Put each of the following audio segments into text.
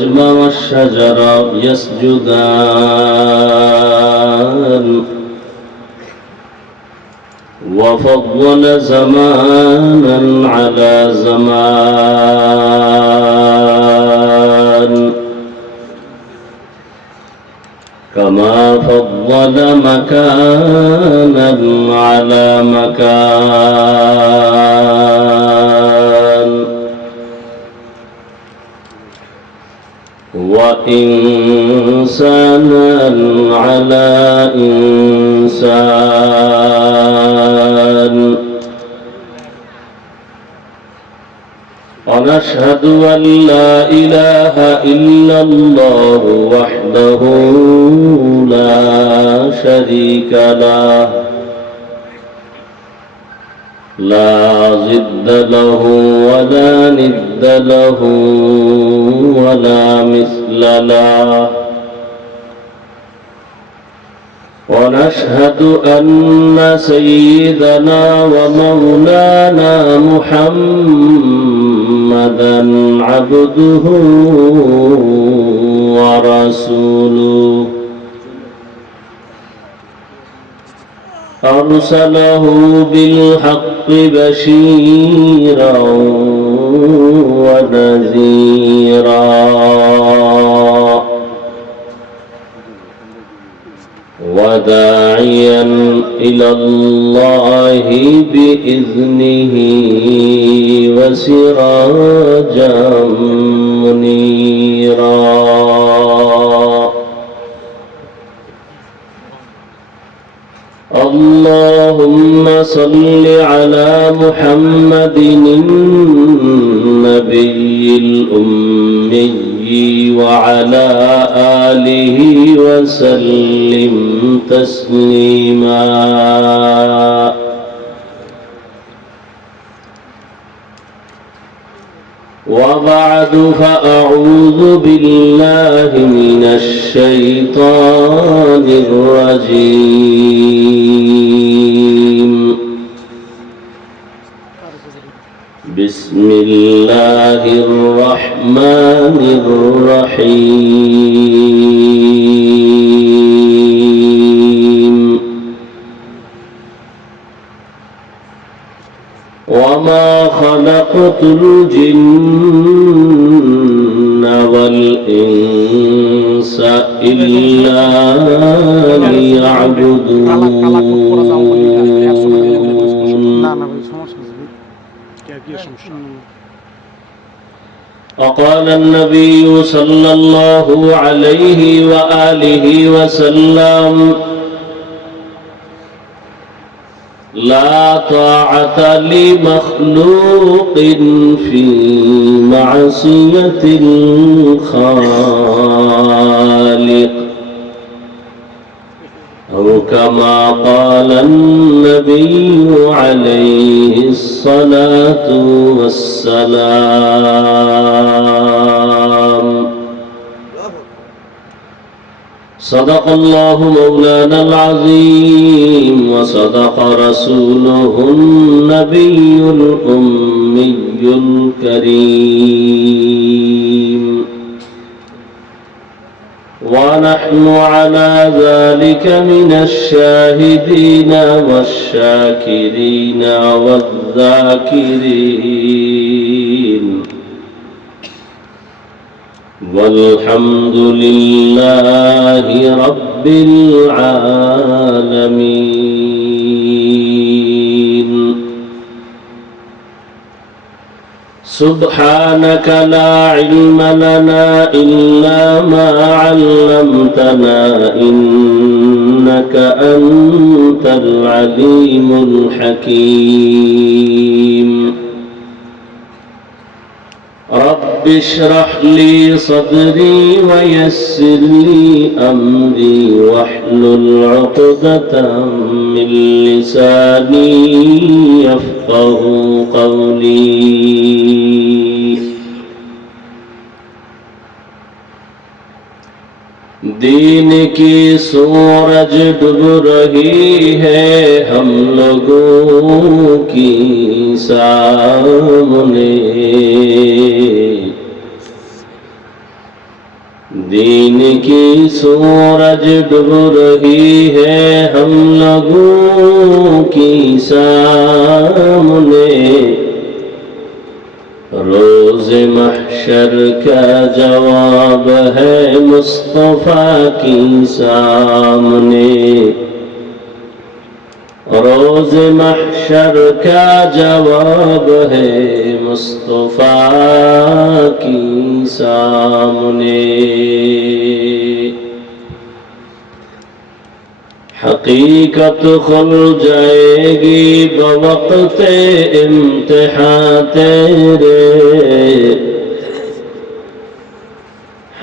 والنجم والشجر يسجدان وفضل زمانا على زمان كما فضل مكانا على مكان وإنسانا على إنسان ونشهد أن لا إله إلا الله وحده لا شريك له لا ضد له ولا ند له ولا مثل له ونشهد أن سيدنا ومولانا محمدا عبده ورسوله أرسله بالحق بشيرا ونذيرا وداعيا إلى الله بإذنه وسراجا منيرا اللهم صل على محمد النبي الأمي وعلى آله وسلم تسليما وبعد فأعوذ بالله من الشيطان الرجيم بسم الله الرحمن الرحيم وما خلقت الجن والإنس إلا ليعبدون وقال النبي صلى الله عليه وآله وسلم لا طاعة لمخلوق في معصية الخالق أو كما قال النبي عليه الصلاة والسلام صدق الله مولانا العظيم وصدق رسوله النبي الأمي الكريم ونحن على ذلك من الشاهدين والشاكرين والذاكرين والحمد لله رب العالمين سبحانك لا علم لنا إلا ما علمتنا إنك أنت العليم الحكيم رب اشرح لي صدري ويسر لي أمري واحلل عقدة من لساني يفقه قولي दीन की सूरज डूब रही है हम लोगों की सामने दीन की सूरज डूब रही है हम लोगों की सामने, रोज़ महशर का जवाब है मुस्तफा की सामने, रोज़ महशर का जवाब है मुस्तफा की सामने। हकीकत खुल जाएगी बवक़्ते इम्तिहान तेरे,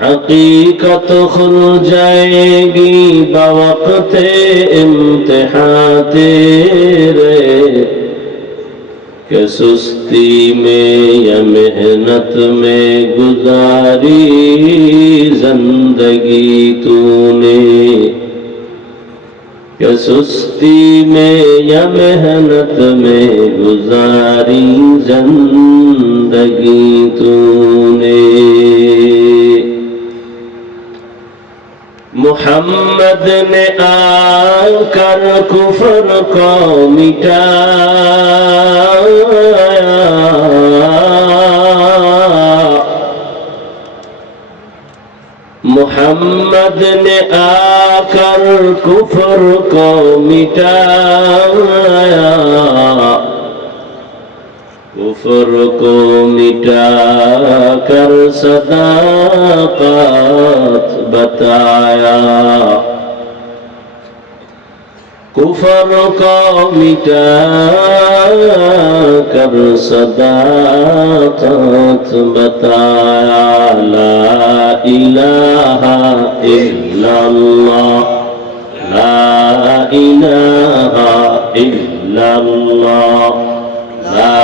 हकीकत खुल जाएगी बवक़्ते इम्तिहान तेरे, कि सुस्ती में या मेहनत में गुजारी जिंदगी तूने, कि सुस्ती में या मेहनत में गुजारी जिंदगी तूने। मोहम्मद ने आकर कुफर को मिटाया, मोहम्मद ने आकर कुफर को मिटाया, कुफर को मिटा कर सदाकत बताया, कुफर को मिटा कर सदाकत बताया। ला इलाहा इल्लल्लाह, ला इलाहा इल्लल्लाह, ला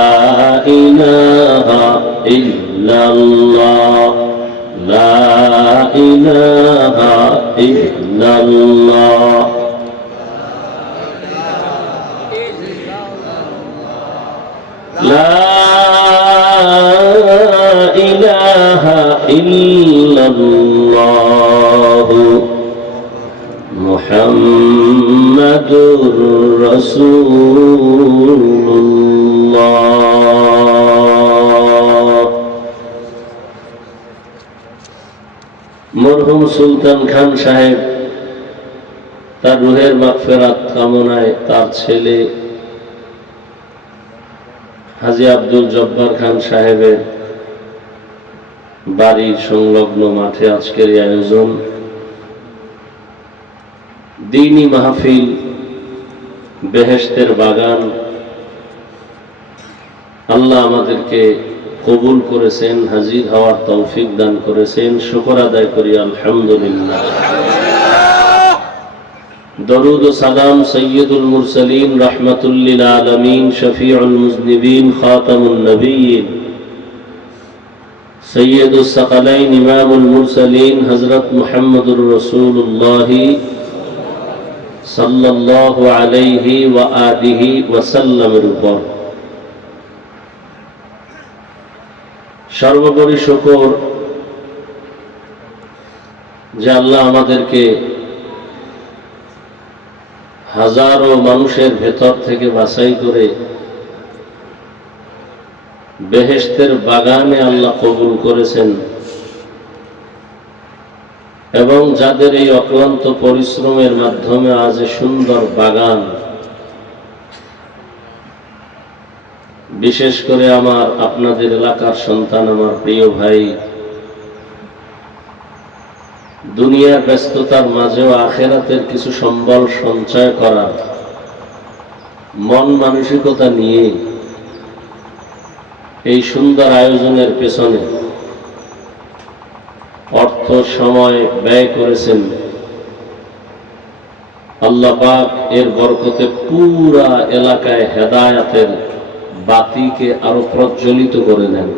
इलाहा इल्लल्लाह, ला इलाहा इल्लल्लाह। ला इलाहा इल्लल्लाह मुहम्मदुर रसूलुल्लाह। মরহুম সুলতান খান সাহেব তার রুহের মাগফিরাত কামনায় তার ছেলে হাজী আব্দুল জব্বার খান সাহেবের বাড়ির সংলগ্ন মাঠে আজকের এই আয়োজন। দ্বীনি মাহফিল, বেহেশতের বাগান আল্লাহ আমাদেরকে কবুল করেছেন, হাজির হওয়ার তৌফিক দান করেছেন। শুকর আদায় করি আলহামদুলিল্লাহ। দরুদ ও সালাম সৈয়দুল মুরসালিন রাহমাতুল লিল আলামিন শফিউল মুজনিবিন খাতামুন নবিয়্যিন সৈয়দুস সাকালাইন ইমামুল মুরসালিন হযরত মুহাম্মদুর রাসূলুল্লাহ সাল্লাল্লাহু আলাইহি ওয়া আলিহি ওয়া সাল্লামের উপর সর্বোপরি শুকর যে আল্লাহ আমাদেরকে হাজারো মানুষের ভেতর থেকে বাছাই করে বেহেশতের বাগানে আল্লাহ কবুল করেছেন, এবং যাদের এই অক্লান্ত পরিশ্রমের মাধ্যমে আজ সুন্দর বাগান, বিশেষ করে আমার আপনাদের এলাকার সন্তান, আমার প্রিয় ভাই, দুনিয়ার ব্যস্ততার মাঝেও আখিরাতের কিছু সম্বল সঞ্চয় করার মন মানসিকতা নিয়ে এই সুন্দর আয়োজনের পেছনে অর্থ সময় ব্যয় করেছেন। আল্লাহ পাক এর বরকতে পুরা এলাকায় হেদায়েতের বাতিকে আরো প্রজ্বলিত করে দেন।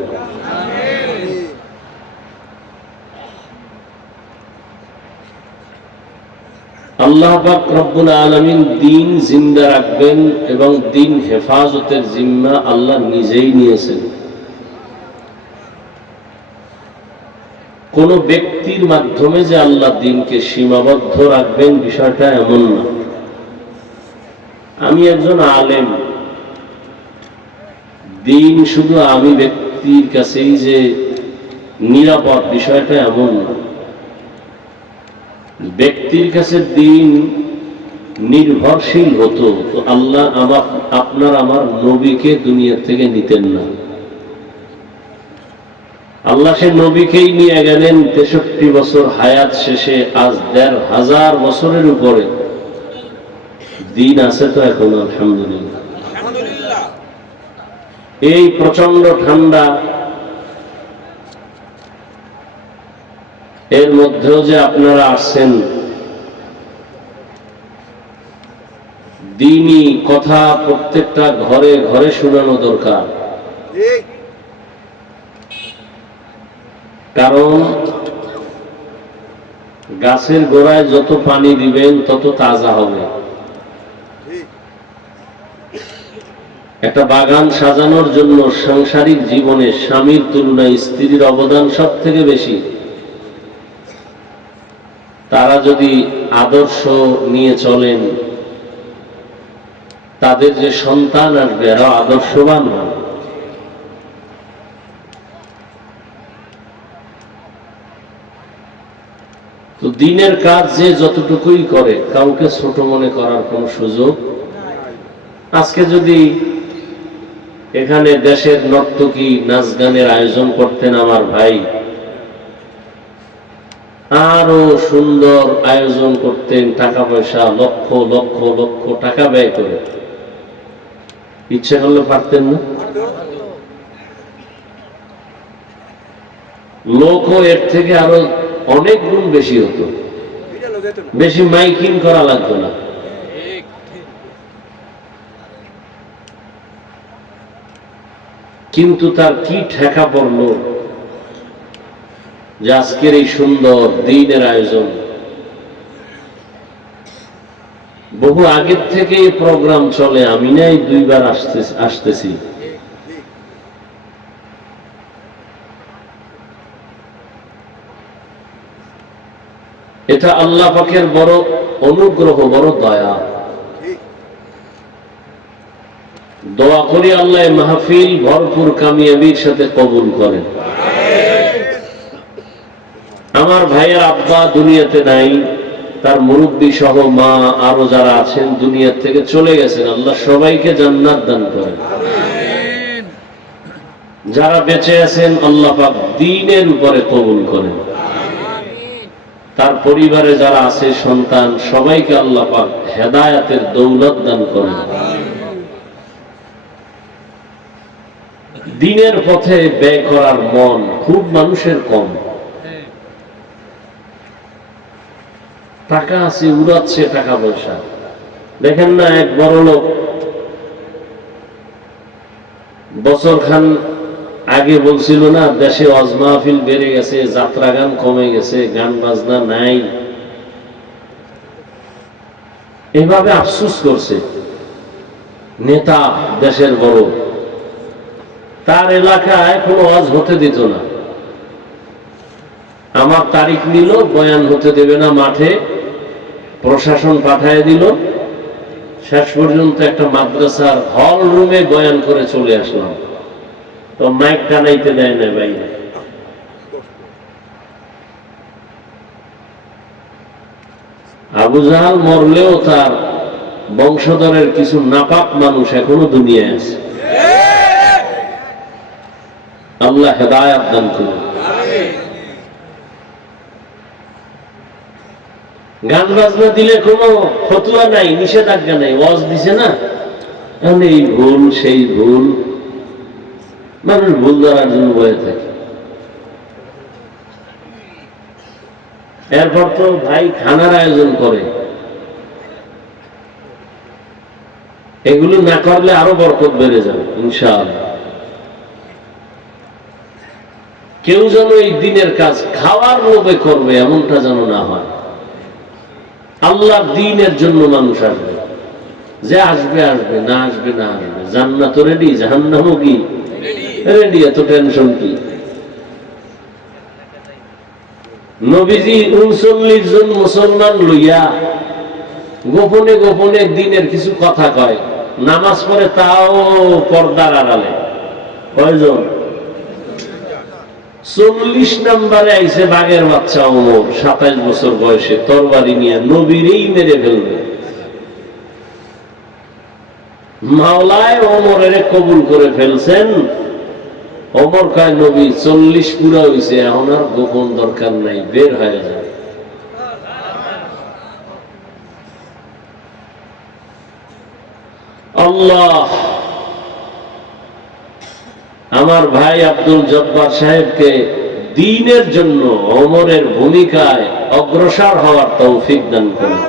আল্লাহ পাক রব্বুল আলামিন দ্বীন জিন্দা রাখবেন এবং দ্বীন হেফাজতের জিম্মা আল্লাহ নিজেই নিয়েছেন। কোন ব্যক্তির মাধ্যমে যে আল্লাহ দ্বীনকে সীমাবদ্ধ রাখবেন বিষয়টা এমন না। আমি একজন আলেম, দ্বীন শুধু আমি ব্যক্তির কাছেই যে নিরাপদ বিষয়টা এমন না। ব্যক্তির কাছে দ্বীন নির্ভরশীল হতো তো আল্লাহ আপনার আমার নবীকে দুনিয়া থেকে নিতেন না। আল্লাহ সে নবীকেই নিয়ে গেলেন 63 বছর হায়াত শেষে। আজ 1500 বছরের উপরে দ্বীন আছে তো এখন আলহামদুলিল্লাহ। এই প্রচন্ড ঠান্ডা এর মধ্যেও যে আপনারা আসছেন, দ্বীনি কথা প্রত্যেকটা ঘরে ঘরে শোনানো দরকার। কারণ গাছের গোড়ায় যত পানি দিবেন তত তাজা হবে। একটা বাগান সাজানোর জন্য সাংসারিক জীবনে স্বামীর তুলনায় স্ত্রীর অবদান সব থেকে বেশি। তারা যদি আদর্শ নিয়ে চলেন, তাদের যে সন্তান আসবে এরা আদর্শবান হবে। তো দিনের কাজ যে যতটুকুই করে কাউকে ছোট মনে করার কোন সুযোগ। আজকে যদি এখানে দেশের নর্তকী নাচ গানের আয়োজন করতেন আমার ভাই, আরো সুন্দর আয়োজন করতেন, টাকা পয়সা লক্ষ লক্ষ লক্ষ টাকা ব্যয় করে, ইচ্ছে করলে পারতেন না? লোকও এর থেকে আরো অনেক গুণ বেশি হতো, বেশি মাইকিং করা লাগতো না। কিন্তু তার কি ঠেকা পড়লো যে আজকের এই সুন্দর দিনের আয়োজন। বহু আগের থেকে এই প্রোগ্রাম চলে, আমি নাই 2 বার আসতেছি। এটা আল্লাহ পাকের বড় অনুগ্রহ, বড় দয়া। দোয়া করি আল্লাহ মাহফিল ভরপুর কামিয়াবির সাথে কবুল করেন। আমার ভাইয়ের আব্বা দুনিয়াতে নাই, তার মুরব্বী সহ মা আরো যারা আছেন দুনিয়া থেকে চলে গেছেন, আল্লাহ সবাইকে জান্নাত দান করেন। যারা বেঁচে আছেন আল্লাহ পাক দ্বীনের উপরে কবুল করেন। তার পরিবারে যারা আছে সন্তান সবাইকে আল্লাহ পাক হেদায়েতের দৌলত দান করেন। দ্বীনের পথে ব্যয় করার মন খুব মানুষের কম। টাকা আছে, উড়াচ্ছে টাকা পয়সা। দেখেন না, এক বড় লোক বছর খান আগে বলছিল না দেশে ওয়াজ মাহফিল বেড়ে গেছে, যাত্রা গান কমে গেছে, গান বাজনা নাই। এভাবে আফসোস করছে নেতা, দেশের বড়। তার এলাকায় কোনো ওয়াজ হতে দিত না। আমার তারিখ নিল, বয়ান হতে দেবে না মাঠে, প্রশাসন পাঠায় দিল। শেষ পর্যন্ত একটা মাদ্রাসার হল রুমে বয়ান করে চলে আসলাম। তো মাইক টানাইতে দেয় না বাইরে। আবু জাহাল মরলেও তার বংশধরের কিছু নাপাক মানুষ এখনো দুনিয়ায় আছে। আল্লাহ হেদায়েত দান করুন। গান বাজনা দিলে কোনো ফতোয়া নাই, নিষেধাজ্ঞা নাই, ওয়াজ দিছে না, এই ভুল সেই ভুল, মানুষ ভুল ধরার জন্য বয়ে থাকে। এরপর তো ভাই খানার আয়োজন করে, এগুলো না করলে আরো বরকত বেড়ে যাবে ইনশাআল্লাহ। কেউ যেন এই দিনের কাজ খাওয়ার লোভে করবে এমনটা যেন না হয়। আল্লাহর দ্বীনের জন্য মানুষ আসবে, যে আসবে আসবে, না আসবে না আসবে। জান্নাত রেডি, জাহান্নামও কি রেডি, এত টেনশন কি? নবীজি 39 জন মুসলমান লইয়া গোপনে গোপনে দিনের কিছু কথা কয়, নামাজ পড়ে তাও পর্দার আড়ালে। কয়জন? 40 নম্বরে আইছে বাঘের বাচ্চা ওমর, 27 বছর বয়সে, তরবারি নিয়ে নবীরেই মেরে ফেলবে। মাওলায় ওমরের কবুল করে ফেলছেন। ওমর কয়, নবী 40 পুরা হইছে, এখন আর গোপন দরকার নাই, বের হয়ে যায়। আল্লাহ আমার ভাই আব্দুল জব্বার সাহেবকে দ্বীনের জন্য ওমরের ভূমিকায় অগ্রসর হওয়ার তৌফিক দান করুন।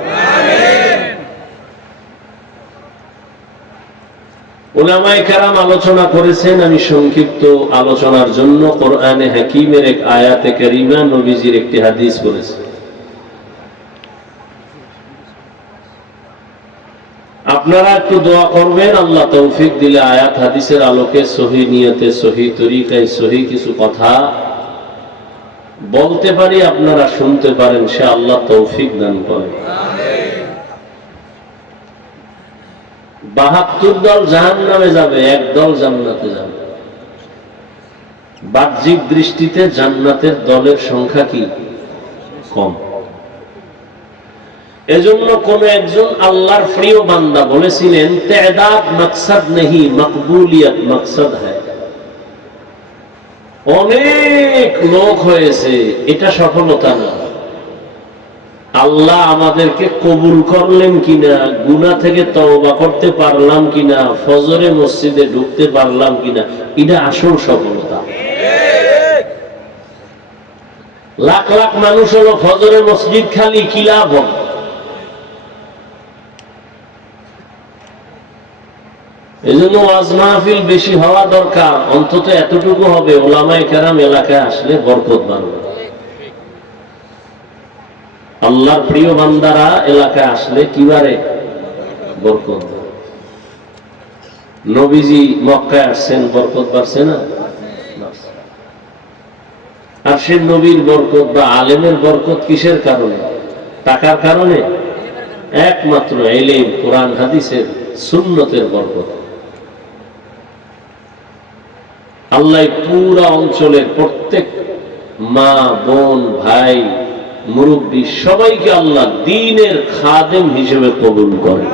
উলামায়ে কেরাম আলোচনা করেছেন, আমি সংক্ষিপ্ত আলোচনার জন্য কোরআনে হাকিমের এক আয়াতে কারিমা, নবীজির একটি হাদিস বলেছি। আপনারা একটু দোয়া করবেন, আল্লাহ তৌফিক দিলে আয়াত হাদিসের আলোকে সহি নিয়তে, সহি তরিকায়, সহি কিছু কথা বলতে পারি, আপনারা শুনতে পারেন, সে আল্লাহ তৌফিক দান করেন। 72 দল জাহান্নামে যাবে, এক দল জান্নাতে যাবে। বাহ্যিক দৃষ্টিতে জান্নাতের দলের সংখ্যা কি? কম। এজন্য কোন একজন আল্লাহর প্রিয় বান্দা বলেছিলেন, তাদাদ মাকসাদ নেহি, মকবুলিয়ত মাকসাদ হ্যায়। অনেক লোক হয়েছে, এটা সফলতা না। আল্লাহ আমাদেরকে কবুল করলেন কিনা, গুনাহ থেকে তওবা করতে পারলাম কিনা, ফজরে মসজিদে ঢুকতে পারলাম কিনা, এটা আসল সফলতা। লাখ লাখ মানুষ হলো, ফজরে মসজিদ খালি, কি লাভ হবে? এজন্য ওয়াজ মাহফিল বেশি হওয়া দরকার, অন্তত এতটুকু হবে, ওলামায়ে কেরাম এলাকায় আসলে বরকত বাড়বে। আল্লাহর প্রিয় বান্দারা এলাকায় আসলে কি বাড়ে? বরকত। নবীজি মক্কায় আসছেন, বরকত বাড়ছে না? আর সে নবীর বরকত বা আলেমের বরকত কিসের কারণে? টাকার কারণে? একমাত্র ইলম, কোরআন হাদিসের, সুন্নতের বরকত। আল্লাহ পুরা অঞ্চলের প্রত্যেক মা, বোন, ভাই, মুরব্বী সবাইকে আল্লাহ দ্বীনের খাদেম হিসেবে কবুল করে।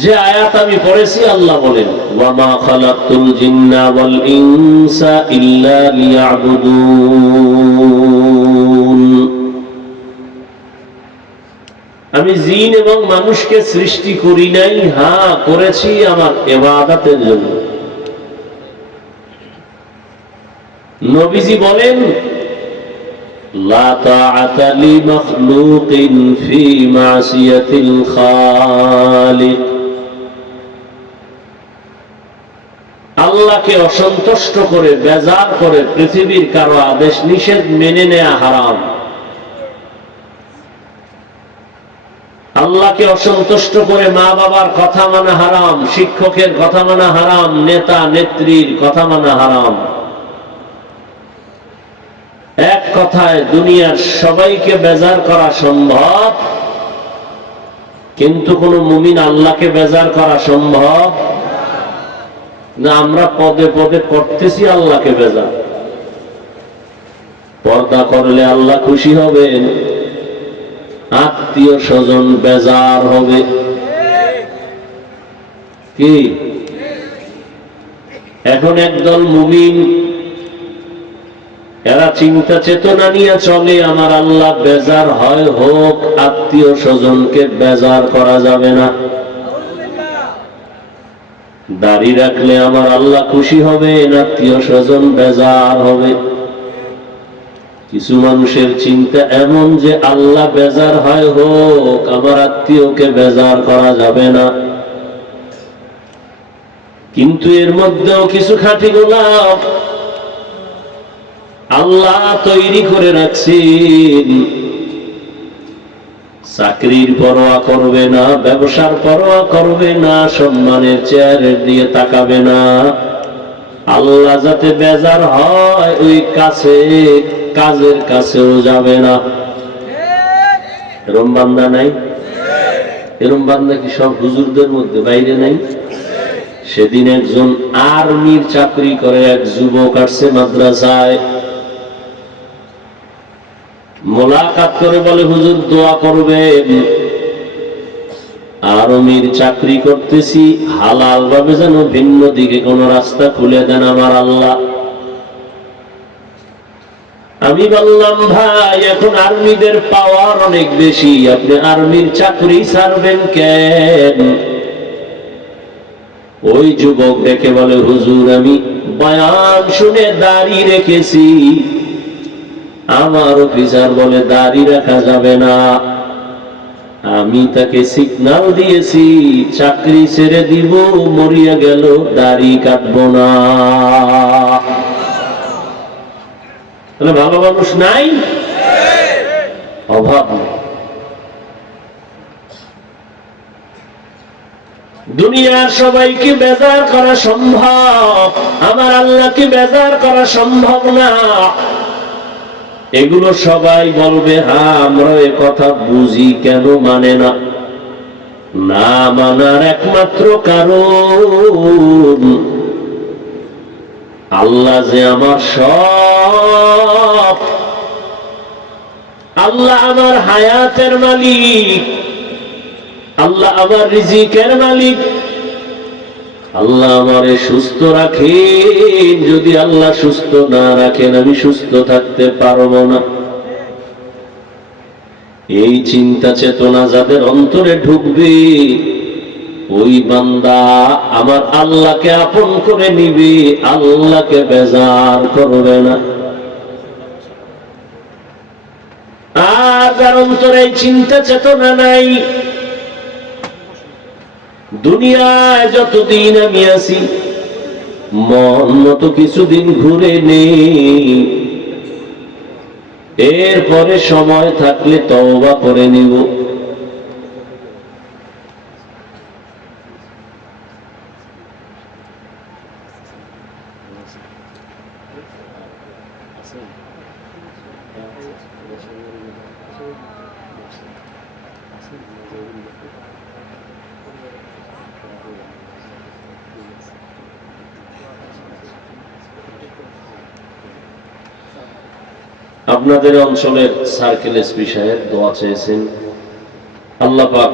যে আয়াত আমি পড়েছি, আল্লাহ বলেন, ওয়া মা খালাকতুল জিন্না ওয়াল ইনসা ইল্লা লিয়াবুদুন। আমি জিন এবং মানুষকে সৃষ্টি করি নাই, হ্যাঁ করেছি আমার ইবাদতের জন্য। নবীজি বলেন, লা তাআতা লিমাখলুকিন ফি মাসিয়াতিল খালিক। আল্লাহকে অসন্তুষ্ট করে, বেজার করে পৃথিবীর কারো আদেশ নিষেধ মেনে নেওয়া হারাম। আল্লাহকে অসন্তুষ্ট করে মা বাবার কথা মানা হারাম, শিক্ষকের কথা মানা হারাম, নেতা নেত্রীর কথা মানা হারাম। এক কথায় দুনিয়ার সবাইকে বেজার করা সম্ভব, কিন্তু কোন মুমিন আল্লাহকে বেজার করা সম্ভব না। আমরা পদে পদে করতেছি আল্লাহকে বেজার। পর্দা করলে আল্লাহ খুশি হবেন, আত্মীয় স্বজন বেজার হবে। কি এখন একদল মুমিন, এরা চিন্তা চেতনা নিয়ে চলে, আমার আল্লাহ বেজার হয় হোক, আত্মীয় স্বজনকে বেজার করা যাবে না। দাড়ি রাখলে আমার আল্লাহ খুশি হবে, আত্মীয় স্বজন বেজার হবে। কিছু মানুষের চিন্তা এমন যে আল্লাহ বেজার হয় হোক, আমার আত্মীয়কে বেজার করা যাবে না। কিন্তু এর মধ্যেও কিছু খাঁটি গোলাপ আল্লাহ তৈরি করে রাখছেন, চাকরির পরোয়া করবে না, ব্যবসার পরোয়া করবে না, সম্মানের চেয়ারের দিয়ে তাকাবে না, আল্লাহ যাতে বেজার হয় ওই কাজের কাছেও যাবে না। এরম বান্দা নাই? এরম বান্দা কি সব হুজুরদের মধ্যে বাইরে নাই? সেদিন একজন আর্মির চাকরি করে এক যুবক আসছে মাদ্রাসায়, মোলাকাত করে বলে হুজুর দোয়া করবেন, আর্মির চাকরি করতেছি, হালাল ভাবে যেন ভিন্ন দিকে কোন রাস্তা খুলে দেন আমার আল্লাহ। আমি বললাম ভাই এখন আর্মিদের পাওয়ার অনেক বেশি, আপনি আর্মির চাকরি ছাড়বেন কেন? ওই যুবক দেখে বলে হুজুর আমি বয়ান শুনে দাড়ি রেখেছি, আমার অফিসার বলে দাড়ি রাখা যাবে না, আমি তাকে সিগন্যাল দিয়েছি চাকরি ছেড়ে দিব, মরিয়া গেল দাড়ি কাটবো না। তাহলে ভালো মানুষ নাই? অভাব নেই। দুনিয়ার সবাইকে বেজার করা সম্ভব, আমার আল্লাহকে বেজার করা সম্ভব না। এগুলো সবাই বলবে হ্যাঁ আমরা এ কথা বুঝি, কেন মানে না? না মানার একমাত্র কারণ আল্লাহ যে আমার সব, আল্লাহ আমার হায়াতের মালিক, আল্লাহ আমার রিজিকের মালিক, আল্লাহ আমারে সুস্থ রাখেন, যদি আল্লাহ সুস্থ না রাখেন আমি সুস্থ থাকতে পারবো না। এই চিন্তা চেতনা যাদের অন্তরে ঢুকবে ওই বান্দা আমার আল্লাহকে আপন করে নিবে, আল্লাহকে বেজার করবে না। আর যার অন্তরে এই চিন্তা চেতনা নাই, দুনিয়ায় যতদিন আমি আছি মন মতো কিছুদিন ঘুরে নেই, এরপরে সময় থাকলে তওবা করে নিব। আপনাদের অঞ্চলের সার্কেল এসপি সাহেব দোয়া চেয়েছেন, আল্লাহ পাক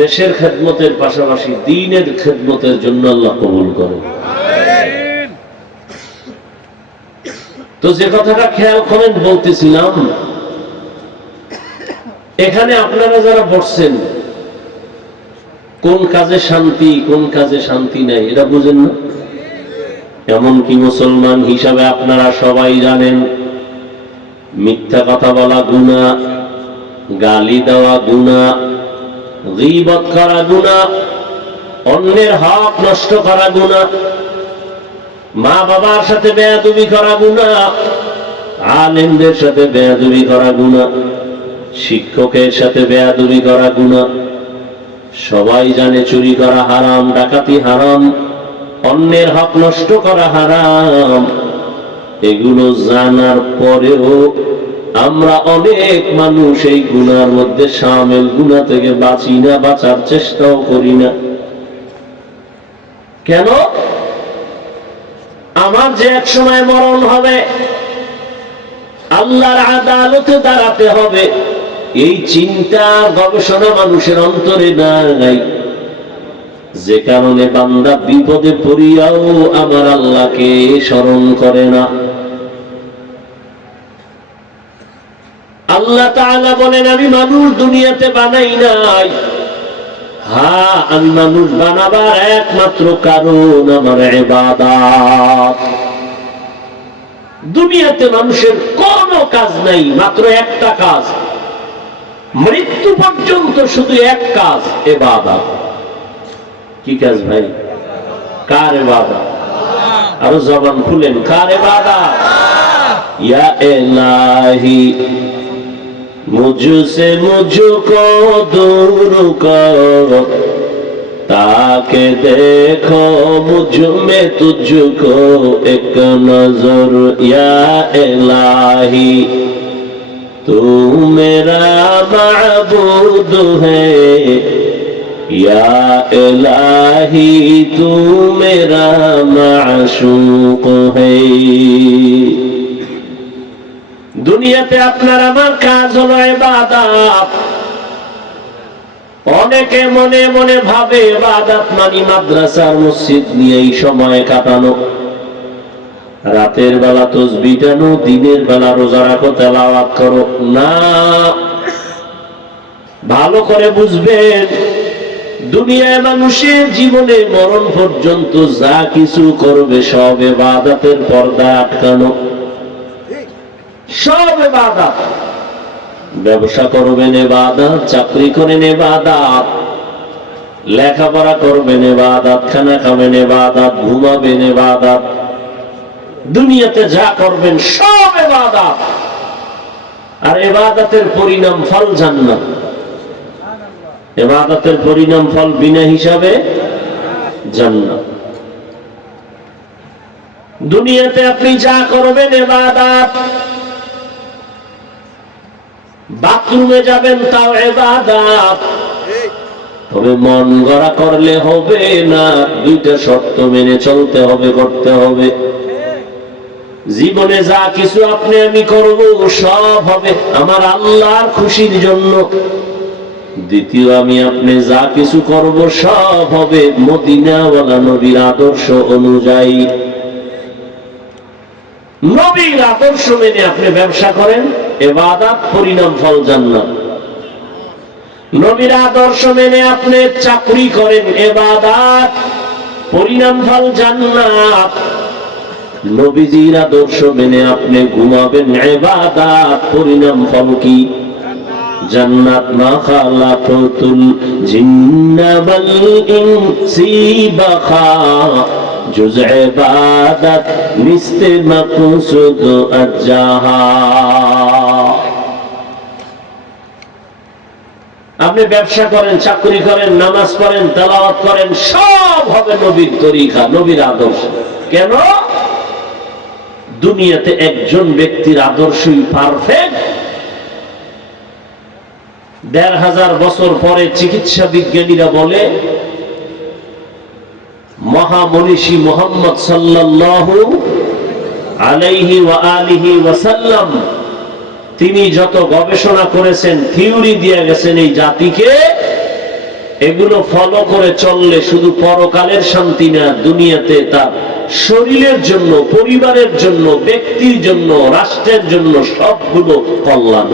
দেশের খেদমতের পাশাপাশি দ্বীনের খেদমতের জন্য আল্লাহ কবুল করেন। তো যে কথাটা খেয়াল করেন বলতেছিলাম, এখানে আপনারা যারা বসছেন কোন কাজে শান্তি কোন কাজে শান্তি নাই এটা বুঝেন না? এমনকি মুসলমান হিসাবে আপনারা সবাই জানেন মিথ্যা কথা বলা গুনাহ, গালি দেওয়া গুনাহ, গীবত করা গুনাহ, অন্যের হক নষ্ট করা গুনাহ, মা বাবার সাথে বেয়াদবি করা গুনাহ, আলেমদের সাথে বেয়াদবি করা গুনাহ, শিক্ষকের সাথে বেয়াদবি করা গুনাহ। সবাই জানে চুরি করা হারাম, ডাকাতি হারাম, অন্যের হক নষ্ট করা হারাম। এগুলো জানার পরেও আমরা অনেক মানুষ এই গুনার মধ্যে শামিল, গুনাহ থেকে বাঁচি না, বাঁচার চেষ্টাও করি না। কেন? আমার যে এক সময় মরণ হবে, আল্লাহর আদালতে দাঁড়াতে হবে, এই চিন্তা গবেষণা মানুষের অন্তরে নাই, যে কারণে বান্দা বিপদে পড়িয়াও আমার আল্লাহকে স্মরণ করে না। আল্লাহ তাআলা বলেন আমি মানুষ দুনিয়াতে বানাই নাই, হ্যাঁ আমি মানুষ বানাবার একমাত্র কারণ আমার ইবাদত। দুনিয়াতে মানুষের কোনো কাজ নাই, মাত্র একটা কাজ, মৃত্যু পর্যন্ত শুধু এক কাজ, ইবাদত। কি কাজ ভাই? কার ইবাদত? আরো জবান খুলেন, কার ইবাদত? ইয়া ইলাহি मुझसे मुझको दूर कर ताके देखो मुझ में तुझको एक नजर या इलाही तू मेरा माबूद है या इलाही तू मेरा माशूक है। দুনিয়াতে আপনার আমার কাজ হলো ইবাদত। অনেকে মনে মনে ভাবে ইবাদত মানে মাদ্রাসার মসজিদ নিয়েই সময় কাটানো, রাতের বেলা তাসবিহ টানো, দিনের বেলা রোজা রাখো, তেলাওয়াত করো। না, ভালো করে বুঝবেন, দুনিয়ায় মানুষের জীবনে মরণ পর্যন্ত যা কিছু করবে সব ইবাদতের পর্দায় আটকানো, সব ইবাদত। ব্যবসা করবেন ইবাদত, চাকরি করেন ইবাদত, লেখাপড়া করবেন ইবাদত, খানা খাবেন ইবাদত, ঘুমাবেন ইবাদত, দুনিয়াতে যা করবেন সব ইবাদত। আর ইবাদতের পরিণাম ফল জান্নাত। ইবাদতের পরিণাম ফল বিনা হিসাবে জান্নাত। দুনিয়াতে আপনি যা করবেন ইবাদত, বাথরুমে যাবেন তাও ইবাদত, তবে মন গড়া করলে হবে না, দুইটা শর্ত মেনে চলতে হবে, করতে হবে। জীবনে যা কিছু আপনি আমি করব সব হবে আমার আল্লাহর খুশির জন্য। দ্বিতীয়, আমি আপনি যা কিছু করব সব হবে মদিনাওয়ালা নবীর আদর্শ অনুযায়ী। নবীর আদর্শ মেনে আপনি ব্যবসা করেন ইবাদত, পরিণাম ফল জান্নাত। নবীর আদর্শ মেনে আপনি চাকরি করেন ইবাদত, পরিণাম ফল জান্নাত। নবীজির আদর্শ মেনে আপনি ঘুমাবেন ইবাদত, পরিণাম ফল কি? জান্নাত। মা খালাকাতুল জিন্না ওয়াল ইনসি বাখা জুজ ইবাদত নিস্তে মাকসুদ আজাহা। আপনি ব্যবসা করেন, চাকরি করেন, নামাজ পড়েন, তেলাওয়াত করেন, সব হবে নবীর তরিকা, নবীর আদর্শ। কেন? দুনিয়াতে একজন ব্যক্তির আদর্শই পারফেক্ট। ১৫০০ বছর পরে চিকিৎসা বিজ্ঞানীরা বলে মহামনীষী মুহাম্মদ সাল্লাল্লাহু আলাইহি ওয়া আলিহি ওয়াসাল্লাম তিনি যত গবেষণা করেছেন, থিওরি দিয়ে গেছেন এই জাতিকে, এগুলো ফলো করে চললে শুধু পরকালের শান্তি না, দুনিয়াতে তার শরীরের জন্য, পরিবারের জন্য, ব্যক্তির জন্য, রাষ্ট্রের জন্য সবগুলো কল্যাণ।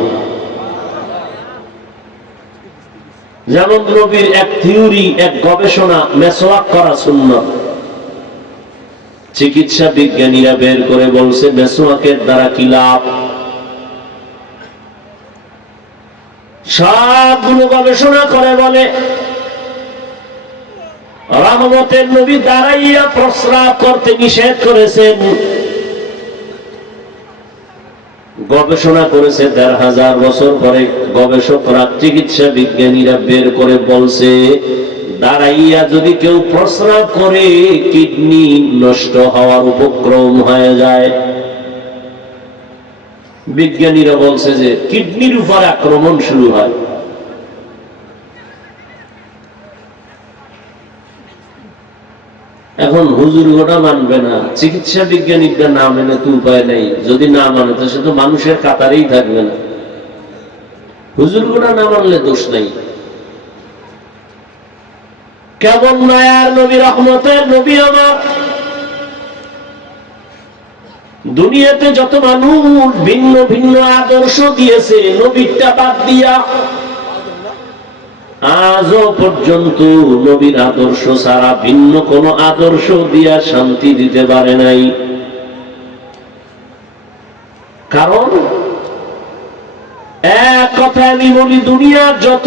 যেমন নবীর এক থিওরি, এক গবেষণা, মেসওয়াক করা সুন্নাত। চিকিৎসা বিজ্ঞানীরা বের করে বলছে মেসওয়াকের দ্বারা কি লাভ। সবগুলো গবেষণা করে বলে রহমতের নবী দাঁড়াইয়া প্রস্রাব করতে নিষেধ করেছেন। গবেষণা করেছে ১৫০০ বছর পরে গবেষকরা, চিকিৎসা বিজ্ঞানীরা বের করে বলছে দাঁড়াইয়া যদি কেউ প্রস্রাব করে কিডনি নষ্ট হওয়ার উপক্রম হয়ে যায়। বিজ্ঞানীরা বলছে যে কিডনির উপর আক্রমণ শুরু হয়। এখন হুজুর গোটা মানবে না, চিকিৎসা বিজ্ঞানীরা না মেনে তো উপায় নেই। যদি না মানে তো সে তো মানুষের কাতারেই থাকবে না। হুজুর গোটা না মানলে দোষ নাই। কেমন মায়ার নবী, রহমতের নবী আমার। দুনিয়াতে যত মানুষ ভিন্ন ভিন্ন আদর্শ দিয়েছে, নবীরটা বাদ দিয়া আজও পর্যন্ত নবীর আদর্শ ছাড়া ভিন্ন কোন আদর্শ দিয়া শান্তি দিতে পারে নাই। কারণ এক কথা আমি বলি, দুনিয়ার যত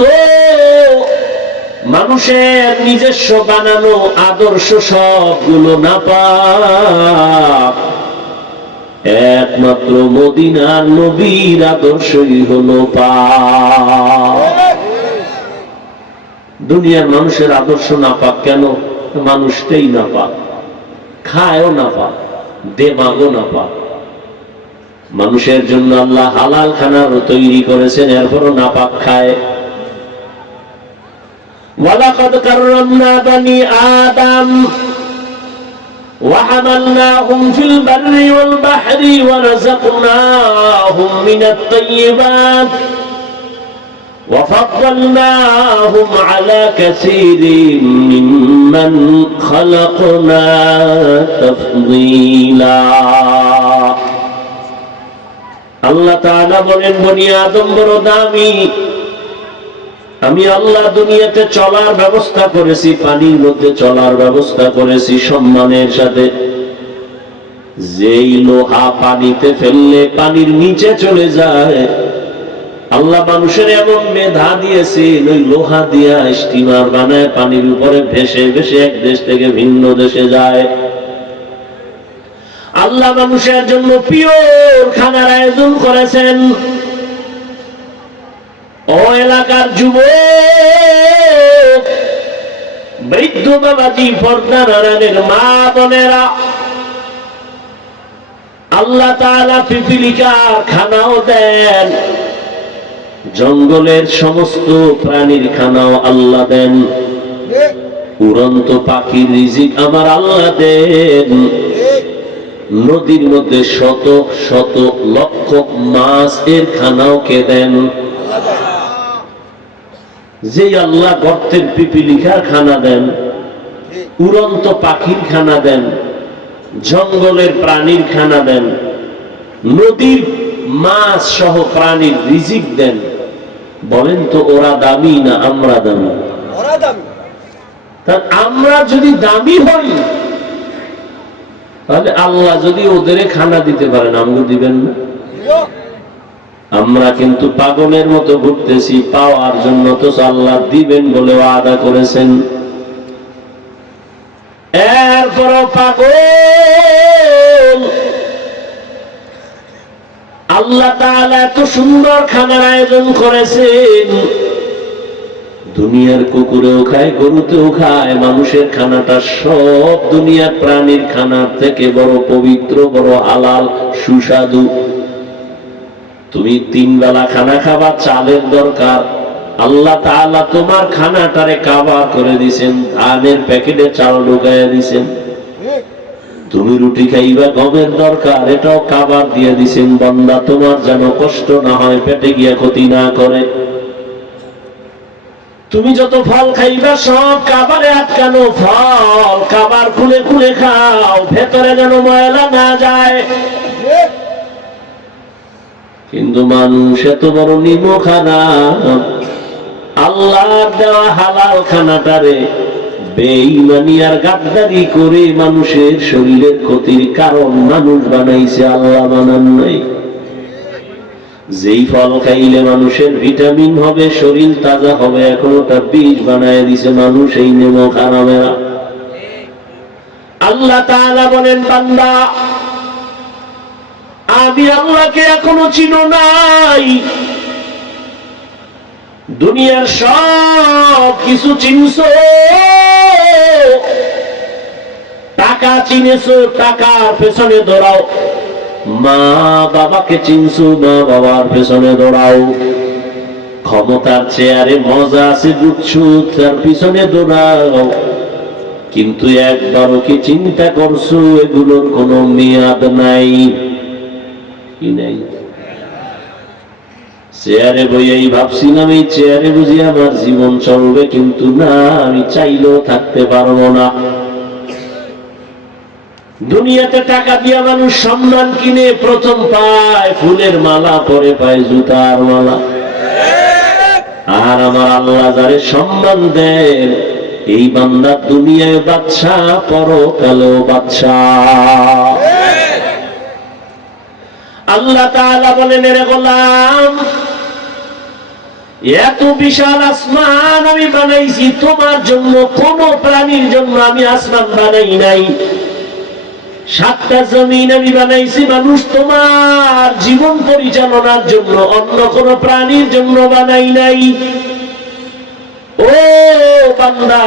মানুষের নিজস্ব বানানো আদর্শ সবগুলো নাপাক, একমাত্র মদিনার নবীর আদর্শই হলো পাক। দুনিয়ার মানুষের আদর্শ নাপাক কেন? মানুষটাই নাপাক, খায়ও নাপাক, দেমাগও নাপাক। মানুষের জন্য আল্লাহ হালাল খানারও তৈরি করেছেন, এরপরও নাপাক খায়। ওয়ালাকাদ কাররামনা বানি আদম وحملناهم في البر والبحر ورزقناهم من الطيبات وفضلناهم على كثير ممن خلقنا تفضيلا। আল্লাহ তাআলা বলেন, বনি আদম বড় দামি। আমি আল্লাহ দুনিয়াতে চলার ব্যবস্থা করেছি, পানির মধ্যে চলার ব্যবস্থা করেছি সম্মানের সাথে। যেই লোহা পানিতে ফেললে পানির নিচে চলে যায়, আল্লাহ মানুষের এমন মেধা দিয়েছেন, ওই লোহা দিয়া স্টিমার বানায় পানির উপরে ভেসে ভেসে এক দেশ থেকে ভিন্ন দেশে যায়। আল্লাহ মানুষের জন্য পিওর খানার আয়োজন করেছেন। ও এলাকার যুবক, বৃদ্ধ বাবাজি, পর্দা নারায়ণের মা বোনেরা, আল্লাহ তাআলা পিপিলিকার খানাও দেন, জঙ্গলের সমস্ত প্রাণীর খানাও আল্লাহ দেন, উড়ন্ত পাখির রিজিক আমার আল্লাহ দেন, নদীর মধ্যে শত শত লক্ষ মাছ এর খানাও কে দেন? যে আল্লাহ গর্তের পিপিলিকার খানা দেন, উড়ন্ত পাখির খানা দেন, জঙ্গলের প্রাণীর খানা দেন, নদীর মাছ সহ প্রাণীর রিজিক দেন, বলেন তো ওরা দামি না আমরা দামি? আমরা যদি দামি হই, তাহলে আল্লাহ যদি ওদের খানা দিতে পারেন, আমগো দিবেন না? আমরা কিন্তু পাগলের মতো ঘুরতেছি পাওয়ার জন্য, তো আল্লাহ দিবেন বলে ওয়াদা করেছেন। এরপরও পাগল। আল্লাহ তাআলা এত সুন্দর খানার আয়োজন করেছেন, দুনিয়ার কুকুরেও খায়, গরুতেও খায়, মানুষের খানাটা সব দুনিয়ার প্রাণীর খানার থেকে বড় পবিত্র, বড় হালাল, সুস্বাদু। তুমি 3 বেলা খানা খাবা, চালের দরকার, আল্লাহ তাআলা তোমার খানাটারে কাবা করে দিয়েছেন, ধানের প্যাকেটে চাল ঢুকাইয়া দিয়েছেন। তুমি রুটি খাইবা, গমের দরকার, এটাও কাবার দিয়ে দিয়েছেন, বান্দা তোমার যেন কষ্ট না হয়, পেটে গিয়া ক্ষতি না করে। তুমি যত ফল খাইবা সব কাবারে আটকানো ফল, কাবার খুলে খুলে খাও, ভেতরে যেন ময়লা না যায়। কিন্তু মানুষ এত বড় নিমখানা, আল্লাহর দেওয়া হালাল খানাটারে বেঈমানি আর গাদ্দারি করে মানুষের শরীরের ক্ষতির কারণ মানুষ বানাইছে, আল্লাহ বানান নাই। যেই ফল খাইলে মানুষের ভিটামিন হবে, শরীর তাজা হবে, এখন ওটা বিষ বানায় দিছে মানুষ, এই নেমো খারামেরা। আল্লাহ তাআলা বলেন, বান্দা আমি আল্লাহকে এখনো চিনো নাই। দুনিয়ার সব কিছু চিনছো, টাকা চিনেছো, টাকার পেছনে দৌড়াও। মা বাবাকে চিনছো, মা বাবার পেছনে দৌড়াও। ক্ষমতার চেয়ারে মজা আছে বুঝছো, তার পিছনে দৌড়াও। কিন্তু একবারও কি চিন্তা করছো এগুলোর কোনো মেয়াদ নাই? কি নাই? চেয়ারে বইয়াই ভাবছিলাম এই চেয়ারে বুঝি আমার জীবন চলবে, কিন্তু না, আমি চাইলেও থাকতে পারবো না। দুনিয়াতে টাকা দিয়া মানুষ সম্মান কিনে, প্রথম পায় ফুলের মালা, পরে পায় জুতার মালা। আর আমার আল্লাহ যারে সম্মান দেন, এই বান্দা দুনিয়ায় বাদশা, পরকালেও বাদশা। আল্লাহ তাআলা বলেন, এর গোলাম, এত বিশাল আসমান আমি বানাইছি তোমার জন্য, কোন প্রাণীর জন্য আমি আসমান বানাই নাই। 7টা জমিন আমি বানাইছি মানুষ তোমার জীবন পরিচালনার জন্য, অন্য কোন প্রাণীর জন্য বানাই নাই। ও বান্দা,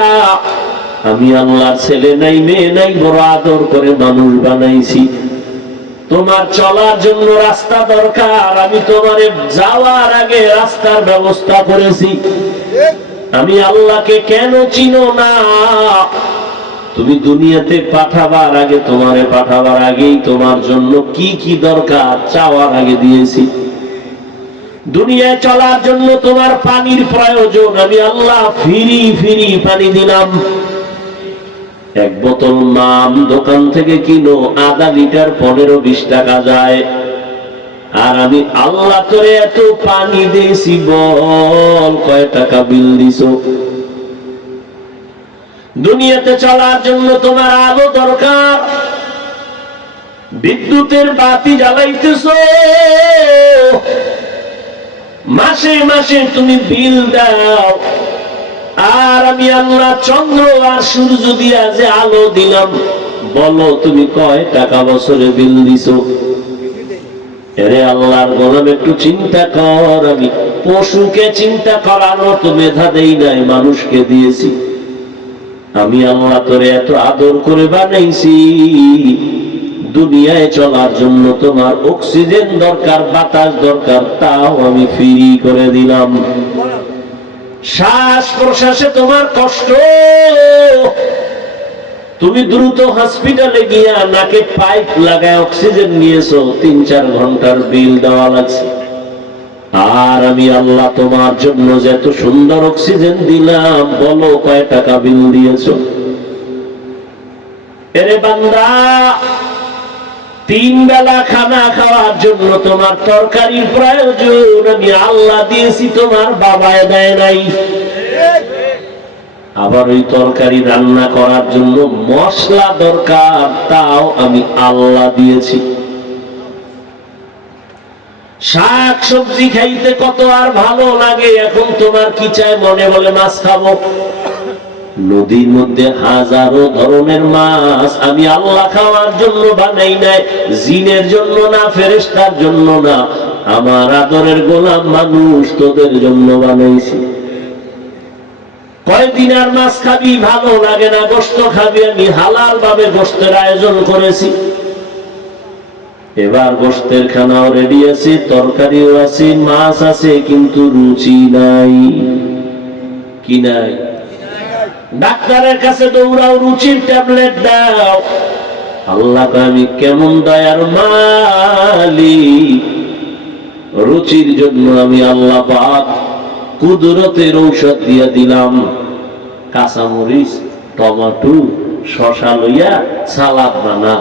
আমি আল্লাহর ছেলে নাই মেয়ে নাই, বড় আদর করে মানুষ বানাইছি। তোমার চলার জন্য রাস্তা দরকার, আমি তোমার যাওয়ার আগে রাস্তার ব্যবস্থা করেছি। আমি আল্লাহকে কেন চিনো না? তুমি দুনিয়াতে পাঠাবার আগে, তোমারে পাঠাবার আগেই তোমার জন্য কি কি দরকার চাওয়ার আগে দিয়েছি। দুনিয়ায় চলার জন্য তোমার পানির প্রয়োজন, আমি আল্লাহ ফিরি ফিরি পানি দিলাম। এক বোতল মাম দোকান থেকে কিনো, আধা লিটার 15-20 টাকা যায়। আর আমি আল্লাহ তোরে এত পানি দিয়েছি, বল কয় টাকা বিল দিছ? দুনিয়াতে চলার জন্য তোমার আলো দরকার, বিদ্যুতের বাতি জ্বালাইতেছ, মাসে মাসে তুমি বিল দাও। আর আমি আল্লাহ চন্দ্র আর সূর্য দিয়া যে আলো দিলাম, বলো তুমি কয় টাকা বছরে বিল দিছো? এরে আল্লাহর গোলাম, একটু চিন্তা কর। আমি পশুকে চিন্তা করার মতো মেধা দেই নাই, মানুষকে দিয়েছি। আমি আল্লাহ তোরে এত আদর করে বানাইছি, দুনিয়ায় চলার জন্য তোমার অক্সিজেন দরকার, বাতাস দরকার, তাও আমি ফ্রি করে দিলাম। শ্বাস প্রশ্বাসে তোমার কষ্ট, তুমি দ্রুত হসপিটালে গিয়া নাকে পাইপ লাগায় অক্সিজেন নিয়েছো, 3-4 ঘন্টার বিল দেওয়া লাগছে। আর আমি আল্লাহ তোমার জন্য যে এত সুন্দর অক্সিজেন দিলাম, বলো কয় টাকা বিল দিয়েছো? এরে বান্দা, 3 বেলা খানা খাওয়ার জন্য তোমার তরকারির প্রয়োজন, আমি আল্লাহ দিয়েছি, তোমার বাবায় দেয় নাই। আবার ওই তরকারি রান্না করার জন্য মশলা দরকার, তাও আমি আল্লাহ দিয়েছি। শাক সবজি খাইতে কত আর ভালো লাগে, এখন তোমার কি চাই? মনে বলে মাছ খাবো। নদীর মধ্যে হাজারো ধরনের মাছ আমি আল্লাহ খাওয়ার জন্য বানাই নাই, জিনের জন্য না, ফেরেশতার জন্য না, আমার আদরের গোলাম মানুষ তোদের জন্য বানাইছি। কয়দিন আর মাছ খাবি? ভালো লাগে না, গোশত খাবি, আমি হালাল ভাবে গোশতের আয়োজন করেছি। এবার গোশতের খানাও রেডি আছে, তরকারিও আছে, মাছ আছে, কিন্তু রুচি নাই। কি নাই? ডাক্তারের কাছে দৌড়াও, রুচির ট্যাবলেট দাও। আল্লাহ আমি কেমন দয়ার মালিক, রুচির জন্য আমি আল্লাহ পাক কুদরতের ঔষধ দিয়ে দিলাম। কাঁচামরিচ, টমেটো, শশা লইয়া সালাদ বানা,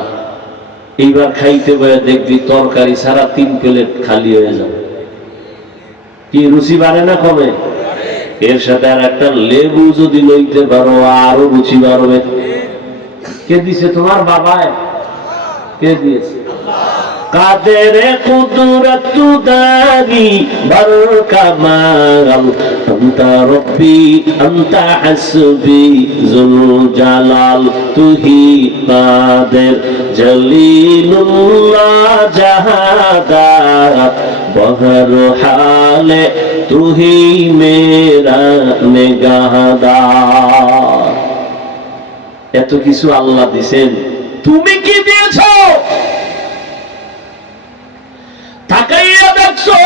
এইবার খাইতে বয়ে দেখবি তরকারি ছাড়া 3 প্লেট খালি হয়ে যাবে। কি রুচি বাড়ে না কমে? এর সাথে আর একটা লেবু যদি লইতে পারো, আরো রুচি বাড়বে। কে দিছে? তোমার বাবায়। কে দিয়েছে? কাদের কুদরত দারি বর কামাল, আনতা রব্বি আনতা হাসবি জুল জালাল, তুহি কাদের জলিলুল্লাহ জাহাদাত, বহর হালে তুহি মেরা নিগাহদার। এত কিছু আল্লাহ দিছেন, তুমি কি দিয়েছো? তাকাইয়া দেখছো?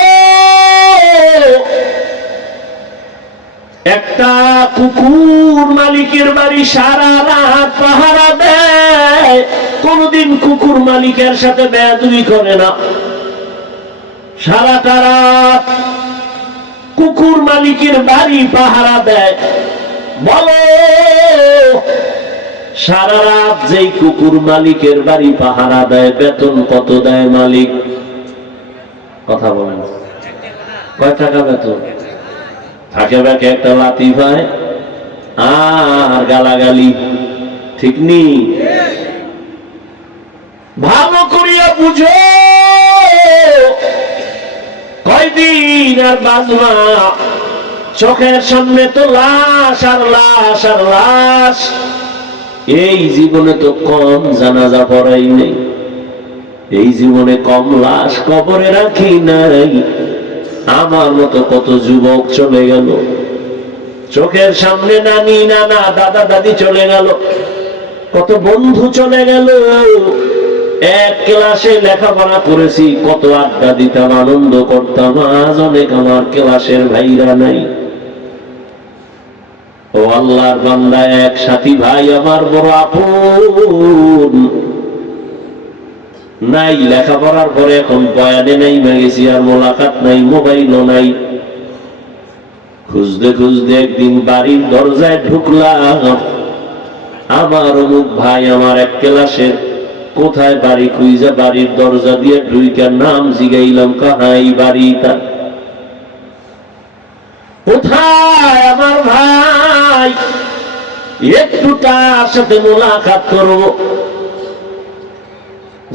একটা কুকুর মালিকের বাড়ি সারা রাত পাহারা দেয়, কোনদিন কুকুর মালিকের সাথে বেয়াদবি করে না। সারাটা রাত কুকুর মালিকের বাড়ি পাহারা দেয়। বলো, সারা রাত যেই কুকুর মালিকের বাড়ি পাহারা দেয়, বেতন কত দেয় মালিক? কথা বলেন, কয় টাকা বেতন? থাকে বাকি একটা লাথি পায় আর গালাগালি, ঠিক নি? ভালো করিয়া বুঝো, কয়দিন আর বাজবা? চোখের সামনে তো লাশ আর লাশ আর লাশ। এই জীবনে তো কম জানাজা পড়াই নেই, এই জীবনে কম লাশ কবরে রাখি নাই। আমার মতো কত যুবক চলে গেল, চোখের সামনে নানি নানা দাদা দাদি চলে গেল, কত বন্ধু চলে গেল। এক ক্লাসে লেখাপড়া করেছি, কত আড্ডা দিতাম, আনন্দ করতাম, আজ অনেক আমার ক্লাসের ভাইরা নাই। ও আল্লাহর বান্দা, এক সাথী ভাই আমার বড় আপন নাই, লেখাপড়ার পরে এখন বয়ানে নাই গেছি, আর মোলাকাত নাই, মোবাইলও নাই। খুঁজতে খুঁজতে একদিন বাড়ির দরজায় ঢুকলাম, আমার অমুক ভাই আমার এক ক্লাসের, কোথায় বাড়ি খুঁজা বাড়ির দরজা দিয়ে ঢুইকার নাম জিগাইলাম, কাহাই বাড়িটা, কোথায় আমার ভাই, একটু তার সাথে মোলাকাত করবো।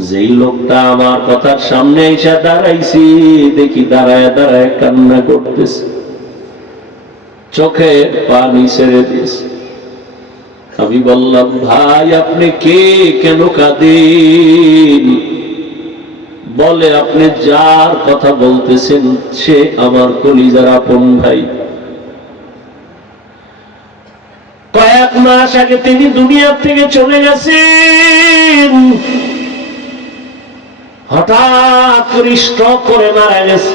যেই লোকটা আমার কথার সামনে এসে দাঁড়াইছি, দেখি দাঁড়ায় দাঁড়ায় কান্না করতেছে, চোখে পানি ছেড়ে দিয়েছে। আমি বললাম, ভাই আপনি কে, কেন কাঁদেন? বলে, আপনি যার কথা বলতেছেন সে আমার কলিজার আপন ভাই। কয়েক মাস আগে তিনি দুনিয়া থেকে চলে গেছেন, হঠাৎ করে স্ট্রোক করে মারা গেছে।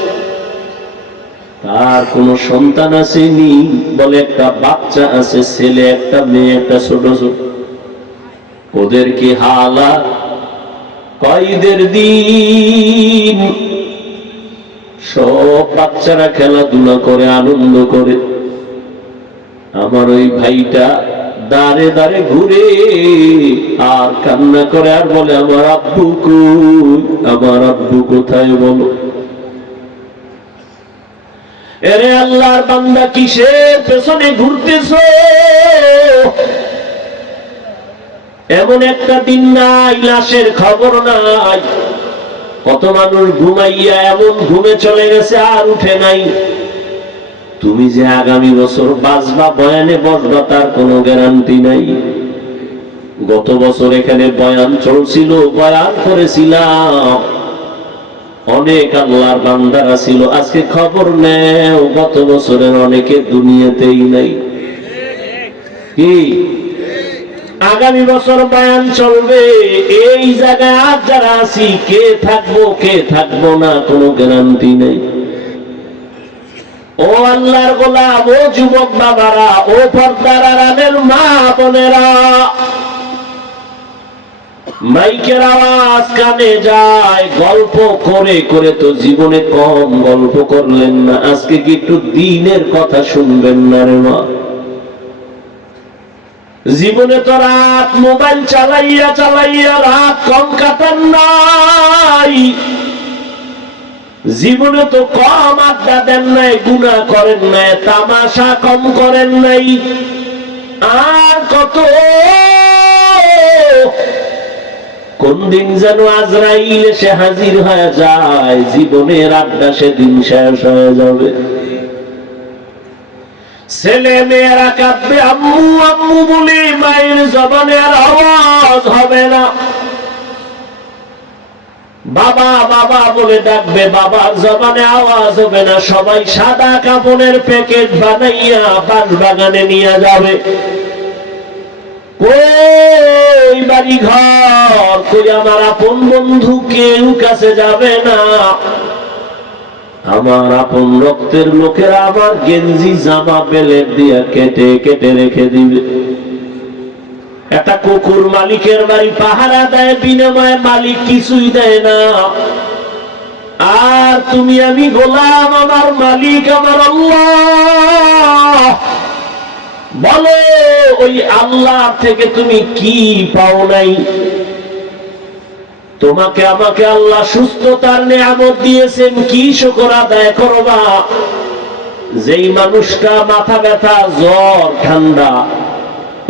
তার কোন সন্তান আসেনি, বলে একটা বাচ্চা আছে, ছেলে একটা মেয়ে একটা ছোট ছোট। ওদের কি হালাত, কয়দের দিন, সব বাচ্চারা খেলাধুলা করে আনন্দ করে, আমার ওই ভাইটা দাঁড়ে দাঁড়ে ঘুরে আর কান্না করে আর বলে, আমার আব্বু কই, আমার আব্বু কোথায় বলো। এরে আল্লাহর বান্দা, কিসের পেছনে ঘুরতেছো? এমন একটা দিন নাই লাশের খবর নাই। কত মানুষ ঘুমাইয়া এমন ঘুমে চলে গেছে আর উঠে নাই। তুমি যে আগামী বছর বাঁচবা, বয়ানে বসবা, তার কোনো গ্যারান্টি নাই। গত বছর এখানে বয়ান চলছিল, বয়ান করেছিলাম, অনেক আল্লাহর বান্দারা ছিল। আজকে খবর নেও, গত বছরের অনেকে দুনিয়াতেই নাই। কি আগামী বছর বয়ান চলবে, এই জায়গায় আজ যারা আছি, কে থাকবো কে থাকবো না কোনো গ্যারান্টি নেই। ও আল্লাহর গোলাম, ও যুবক বাবারা, ও পর্দার আড়ালের মা বোনেরা, মাইকের আওয়াজ কানে যায়, গল্প করে করে তো জীবনে কম গল্প করলেন না, আজকে কি একটু দিনের কথা শুনবেন না রে মা? জীবনে তো রাত মোবাইল চালাইয়া চালাইয়া রাত কম কাটান নাই, জীবনে তো কম আড্ডা দেন নাই, গুনাহ করেন নাই, তামাশা কম করেন নাই। আর কত, কোন দিন যেন আজরাইল এসে হাজির হয়ে যায়, জীবনের আড্ডা সেদিন শেষ হয়ে যাবে। ছেলে মেয়েরা কাঁদবে আম্মু আম্মু বলে, মায়ের জবানে আর আওয়াজ হবে না। বাবা বাবা বলে ডাকবে, বাবার জবানে আওয়াজ হবে না। সবাই সাদা কাপড়ের প্যাকেট বানাইয়া বাস বাগানে নিয়ে যাবে। কই বাড়ি ঘর, কই আমার আপন বন্ধু, কেউ কাছে যাবে না। আমার আপন রক্তের লোকেরা আমার গেঞ্জি জামা বেলেট দিয়া কেটে কেটে রেখে দিবে। একটা কুকুর মালিকের বাড়ি পাহারা দেয়, বিনিময়ে মালিক কিছুই দেয় না। আর তুমি আমি গোলাম, আমার মালিক আমার আল্লাহ। বলো, ওই আল্লাহ থেকে তুমি কি পাও নাই? তোমাকে আমাকে আল্লাহ সুস্থতার নিয়ামত দিয়েছেন, কি শুকর আদায় করবা? যেই মানুষটা মাথা ব্যথা, জ্বর, ঠান্ডা,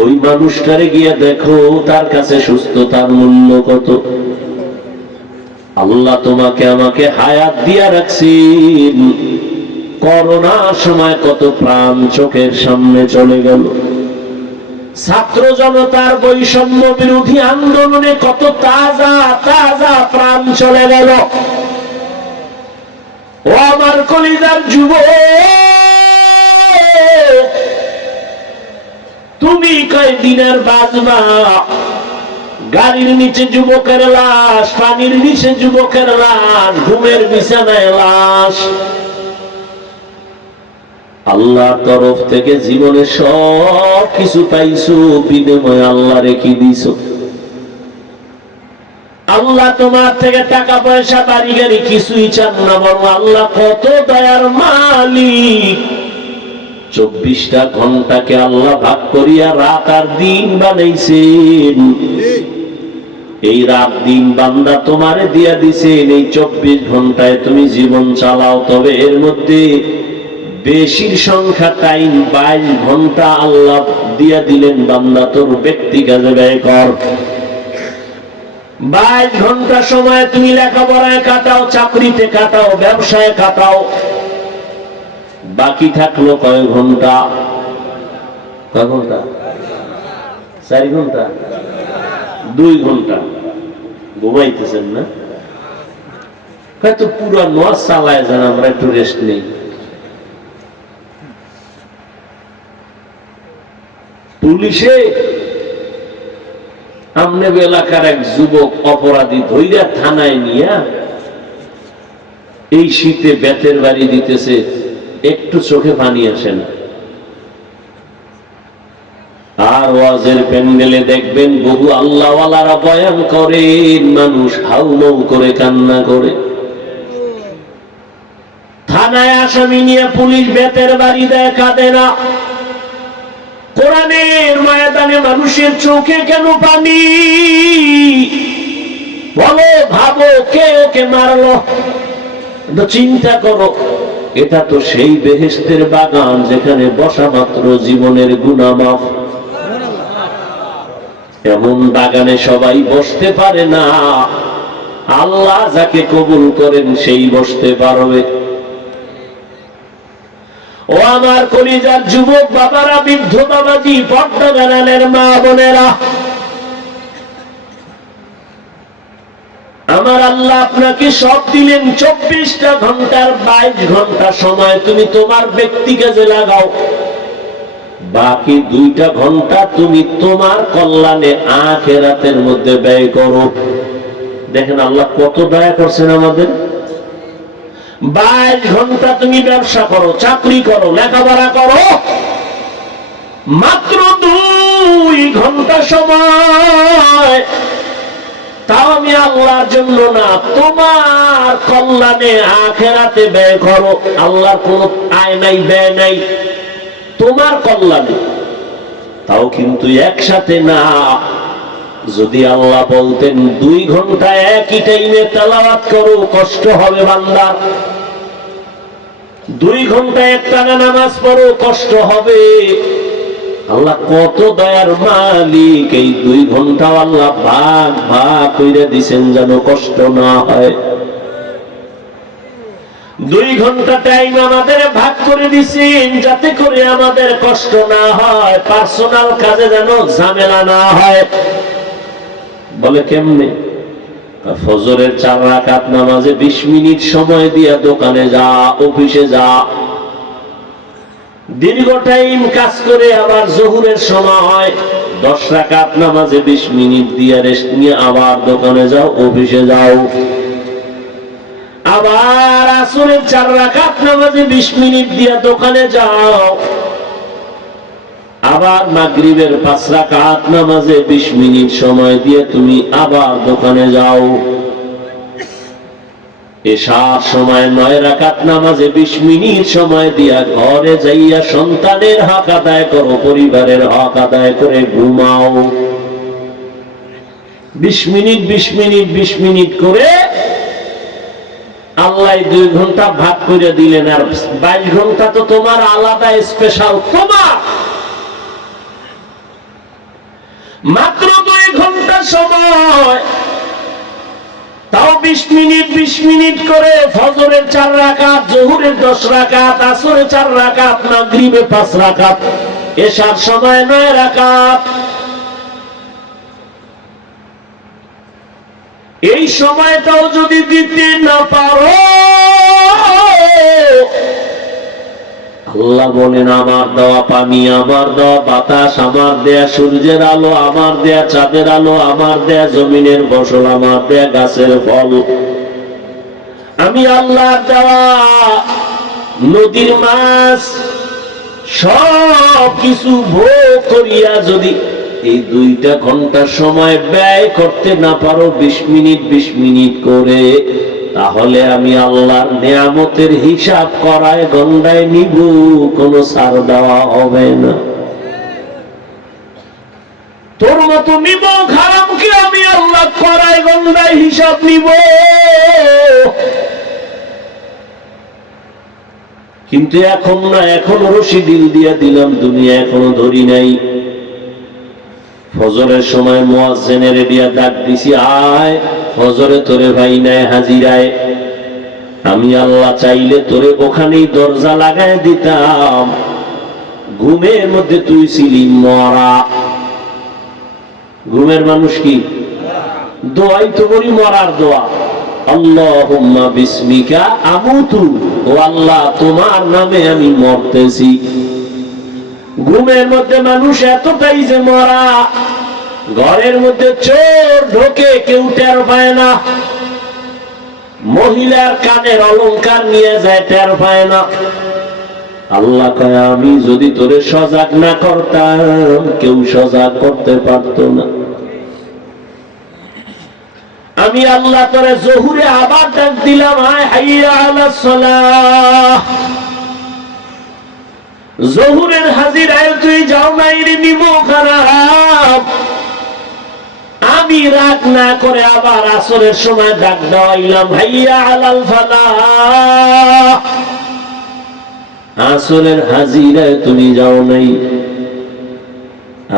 ওই মানুষটারে গিয়ে দেখো তার কাছে সুস্থতার মূল্য কত। আল্লাহ তোমাকে আমাকে হায়াত দিয়া রাখছেন। করোনার সময় কত প্রাণ চোখের সামনে চলে গেল। ছাত্র জনতার বৈষম্য বিরোধী আন্দোলনে কত তাজা তাজা প্রাণ চলে গেল। ও আমার কলিজার যুবক, তুমি কয়দিনের বাজবা? গাড়ির নিচে যুবকের লাশ, পানির নিচে যুবকের লাশ, ঘুমের বিছানায় লাশ। আল্লাহর তরফ থেকে জীবনে সব কিছু পাইছো, বিনিময়ে আল্লাহ রেখে দিছো। আল্লাহ তোমার থেকে টাকা পয়সা বাড়ি গাড়ি কিছুই চান না, বরং আল্লাহ কত দয়ার মালিক। 24টা ঘন্টাকে আল্লাহ ভাগ করিয়া রাত আর দিন বানাইছেন। এই রাত দিন বান্দা তোমারে দিয়া দিছেন। এই 24 ঘন্টায় তুমি জীবন চালাও, তবে এর মধ্যে বেশির সংখ্যা টাইম 22 ঘন্টা আল্লাহ দিয়া দিলেন, বান্দা তোর ব্যক্তিগত ব্যয় কর। 22 ঘন্টা সময় তুমি লেখাপড়ায় কাটাও, চাকরিতে কাটাও, ব্যবসায় কাটাও। বাকি থাকলো কয় ঘন্টা? কয় ঘন্টা? 4 ঘন্টা, 2 ঘন্টা ঘুমাইতেছেন না? হয়তো পুরো নয় চালায় যান, আমরা একটু রেস্ট নেই। পুলিশে আমনে এলাকার এক যুবক অপরাধী ধইরা থানায় নিয়া এই শীতে বেতের বাড়ি দিতেছে, একটু চোখে পানি আসে না। আর ওয়াজের প্যান্ডেলে দেখবেন বহু আল্লাহওয়ালারা বয়ান করেন, মানুষ হাউমাউ করে কান্না করে। থানায় আসামি নিয়ে পুলিশ বেতের বাড়ি দেয়, কাঁদে না। কোরআনের ময়দানে মানুষের চোখে কেন পানি? বলো, ভাবো, কে ওকে মারলো? চিন্তা করো। এটা তো সেই বেহেশতের বাগান যেখানে বসা মাত্র জীবনের গুনাহ মাফ। এমন বাগানে সবাই বসতে পারে না, আল্লাহ যাকে কবুল করেন সেই বসতে পারবে। ও আমার কলিজার যুবক বাবারা, বৃদ্ধ বাবাজি, পর্দা বেড়ালের মা বোনেরা, আমার আল্লাহ আপনাকে সব দিলেন। 24টা ঘন্টার 22 ঘন্টা সময় তুমি তোমার ব্যক্তি কাজে লাগাও, বাকি 2টা ঘন্টা তুমি তোমার কল্যাণে আখিরাতের মধ্যে ব্যয় করো। দেখেন আল্লাহ কত দয়া করছেন আমাদের। 22 ঘন্টা তুমি ব্যবসা করো, চাকরি করো, লেখাপড়া করো, মাত্র 2 ঘন্টা সময় তাও আমি আল্লাহর জন্য না, তোমার কল্যাণে আখিরাতে ব্যয় করো। আল্লাহর কোনো আয় নাই, ব্যয় নাই, তোমার কল্যাণে। তাও কিন্তু একসাথে না। যদি আল্লাহ বলতেন 2 ঘন্টা একই টাইমে তেলাওয়াত করো, কষ্ট হবে বান্দার। 2 ঘন্টা একটানা নামাজ পড়ো, কষ্ট হবে। আল্লাহ কত দয়ার মালিক। এই 2 ঘন্টা আল্লাহ ভাগ ভাগ করে দিছেন যেন কষ্ট না হয়। 2 ঘন্টা টাইম আমাদের ভাগ করে দিছেন যাতে করে আমাদের কষ্ট না হয়, পার্সোনাল কাজে যেন ঝামেলা না হয়। বলে কেমনে? ফজরের 4 রাকাত নামাজে 20 মিনিট সময় দিয়া দোকানে যা, অফিসে যা, দীর্ঘ টাইম কাজ করে আবার জোহরের সময় 10 রাকাত নামাজে 20 মিনিট দিয়া রেস্ট নিয়ে আবার দোকানে যাও, অফিসে যাও। আবার আসরের 4 রাকাত নামাজে 20 মিনিট দিয়া দোকানে যাও। আবার মাগরিবের 5 রাকাত নামাজে 20 মিনিট সময় দিয়ে তুমি আবার দোকানে যাও। এশার সময় 9 রাকাত নামাজে 20 মিনিট সময় দিয়া ঘরে যাইয়া সন্তানের হক আদায় করো, পরিবারের হক আদায় করে ঘুমাও। 20 মিনিট 20 মিনিট 20 মিনিট করে আল্লাহ 2 ঘন্টা ভাগ করে দিলেন। আর 22 ঘন্টা তো তোমার আলাদা স্পেশাল, তোমার মাত্র 2 ঘন্টা সময়, তাও 20 মিনিট 20 মিনিট করে ফজরের 4 রাকাত, জোহরের 10 রাকাত, আসরের 4 রাকাত, মাগরিবে 5 রাকাত, এশার সময় 9 রাকাত। এই সময়টাও যদি দিতে না পারো, আল্লাহ আল্লাহ বলেন, আমার দেওয়া পানি, আমার দেওয়া বাতাস, আমার দেয়া সূর্যের আলো, আমার দেয়া চাঁদের আলো, আমার দেয়া জমিনের ফসল, আমার দেয়া গাছের ফল, আমি আল্লাহ দেওয়া নদীর মাছ, সব কিছু ভোগ করিয়া যদি এই 2টা ঘন্টা সময় ব্যয় করতে না পারো, 20 মিনিট 20 মিনিট করে, তাহলে আমি আল্লাহর নিয়ামতের হিসাব করায় গন্ডায় নিব, কোনো ছাড় দেওয়া হবে না। তোর মতো নিব হারামকে আমি আল্লাহ করায় গন্ডায় হিসাব নিব। কিন্তু এখন না, এখনো রশি ডিল দিয়া দিলাম, দুনিয়া এখনো ধরি নাই। ফজরের সময় মুয়াজ্জিনের দিয়া ডাক দিছি, আয় ফজরে তোরে ভাই নাই হাজিরায়। আমি আল্লাহ চাইলে তোরে ওখানেই দরজা লাগায় দিতাম, ঘুমের মধ্যে তুই ছিলি মরা। ঘুমের মানুষ কি দোয়াই তো করি, মরার দোয়া, আল্লাহুম্মা বিসমিকা আমুতু, ও আল্লাহ তোমার নামে আমি মরতেছি। ঘুমের মধ্যে মানুষ এতটাই যে মরা, ঘরের মধ্যে চোর ঢোকে কেউ টের পায় না, মহিলার কানের অলংকার নিয়ে যায় টের পায় না। আল্লাহ কয়, আমি যদি তোরে সজাগ না করতাম, কেউ সজাগ করতে পারতো না। আমি আল্লাহ তোরে জোহরে আবার ডাক দিলাম, আয় হাইয়া আলাস সালাহ। জোহরের হাজিরায় তুই যাও নাই রে, নিব খারাপ। আমি রাগ না করে আবার আসরের সময় ডাক দেওয়াইলাম, হাইয়া আলাল ফালাহ। আসরের হাজিরায় তুমি যাও নাই।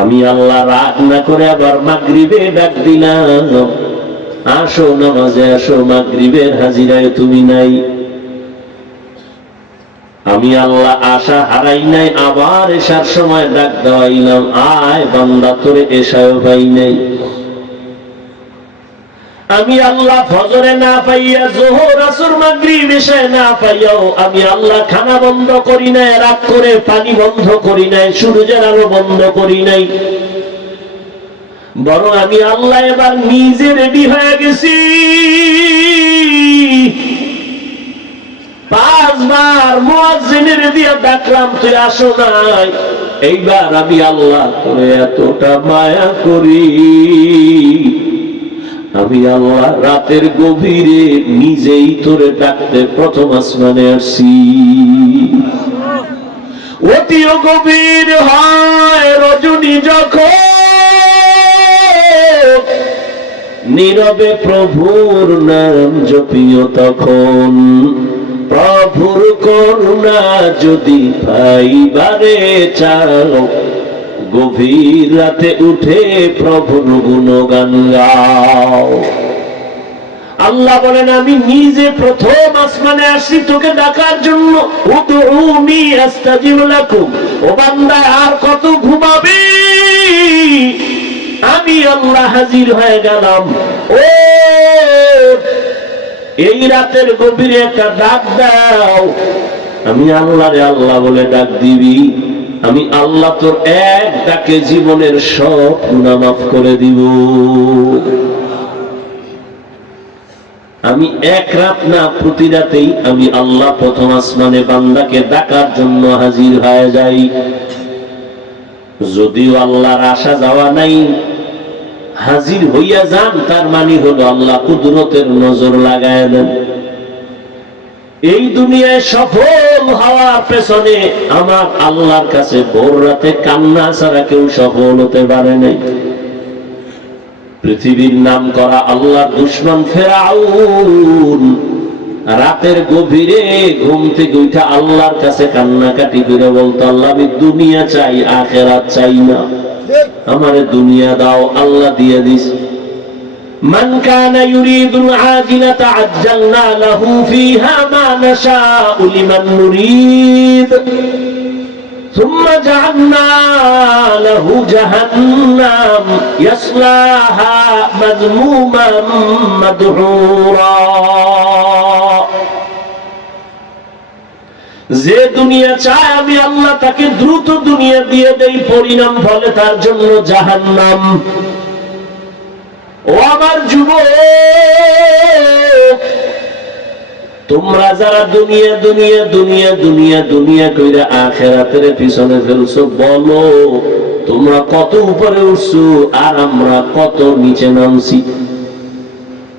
আমি আল্লাহ রাগ না করে আবার মাগরিবে ডাক দিলাম, আসো নামাজে আসো, মাগরিবের হাজিরায় তুমি নাই। আমি আল্লাহ আশা হারাই নাই, আবার এশার সময় ডাক দেওয়াইলাম, আয় বান্দা তোরে এশাও পাই নাই। আমি আল্লাহ ফজরে না পাইয়া, যোহর আসর মাগরিব এশায় না পাইয়াও আমি আল্লাহ খানা বন্ধ করি নাই, রাগ করে পানি বন্ধ করি নাই, সূর্যের আলো বন্ধ করি নাই, বরং আমি আল্লাহ এবার নিজে রেডি হয়ে গেছি। 5 বার মুয়াজ্জিনের দিয়া ডাকলাম, তুই আসো নাই। এইবার আমি আল্লাহ তোরে এতটা মায়া করি, আমি আল্লাহ রাতের গভীরে নিজেই তোরে ডাকতে প্রথম আসমানে আসছি। অতিও গভীর হয় রজনী যখন, নীরবে প্রভুর নাম জপিও তখন, প্রভুর করুণা যদি পাইবারে চাও, গভীর রাতে উঠে প্রভুর গুণগান গাও। আল্লাহ বলেন, আমি নিজে প্রথম আসমানে আসি তোকে ডাকার জন্য। উদউনি আস্তাজিব লাকুম। ও বান্দা, আর কত ঘুমাবি? আমি আল্লাহ হাজির হয়ে গেলাম। ও এই রাতের গভীরে একটা ডাক দাও। আমি আল্লাহরে আল্লাহ বলে ডাক দিবি, আমি আল্লাহ তোর এক ডাকে জীবনের সব গুনাহ মাফ করে দিব। আমি এক রাত না, প্রতি রাতেই আমি আল্লাহ প্রথম আসমানে বান্দাকে ডাকার জন্য হাজির হয়ে যাই। যদিও আল্লাহর আসা যাওয়া নাই, হাজির হইয়া যান, তার মানে হলো আল্লাহ কুদরতের নজর লাগায় দেন। এই দুনিয়ায় সফল হওয়ার পেছনে আমার আল্লাহর কাছে ভোর রাতে কান্না ছাড়া কেউ সফল হতে পারে নাই। পৃথিবীর নাম করা আল্লাহর দুশমন ফেরাউন রাতের গভীরে ঘুম থেকে উঠে আল্লাহর কাছে কান্নাকাটি করে বলতো, আল্লাহ আমি দুনিয়া চাই, আখিরাত চাই না, আমারে দুনিয়া দাও। আল্লাহ দিয়ে দিস। মান কানা ইউরিদুল আজিলাতা আজ্জালনা লাহু ফিহা মা নাশাউ লিমান নুরিদ সুম্মা জাআলনা লাহু জাহান্নাম ইয়াসলাহা মাযমুমান মাদহুরা। যে দুনিয়া চায় আমি আল্লাহ তাকে দ্রুত দুনিয়া দিয়ে দেই, পরিণাম ফলে তার জন্য জাহান্নাম। ও আমার যুবক, তোমরা যারা দুনিয়া দুনিয়া দুনিয়া দুনিয়া দুনিয়া কইরা আখিরাতের পিছনে ফেলছো, বলো তোমরা কত উপরে উঠছো আর আমরা কত নিচে নামছি।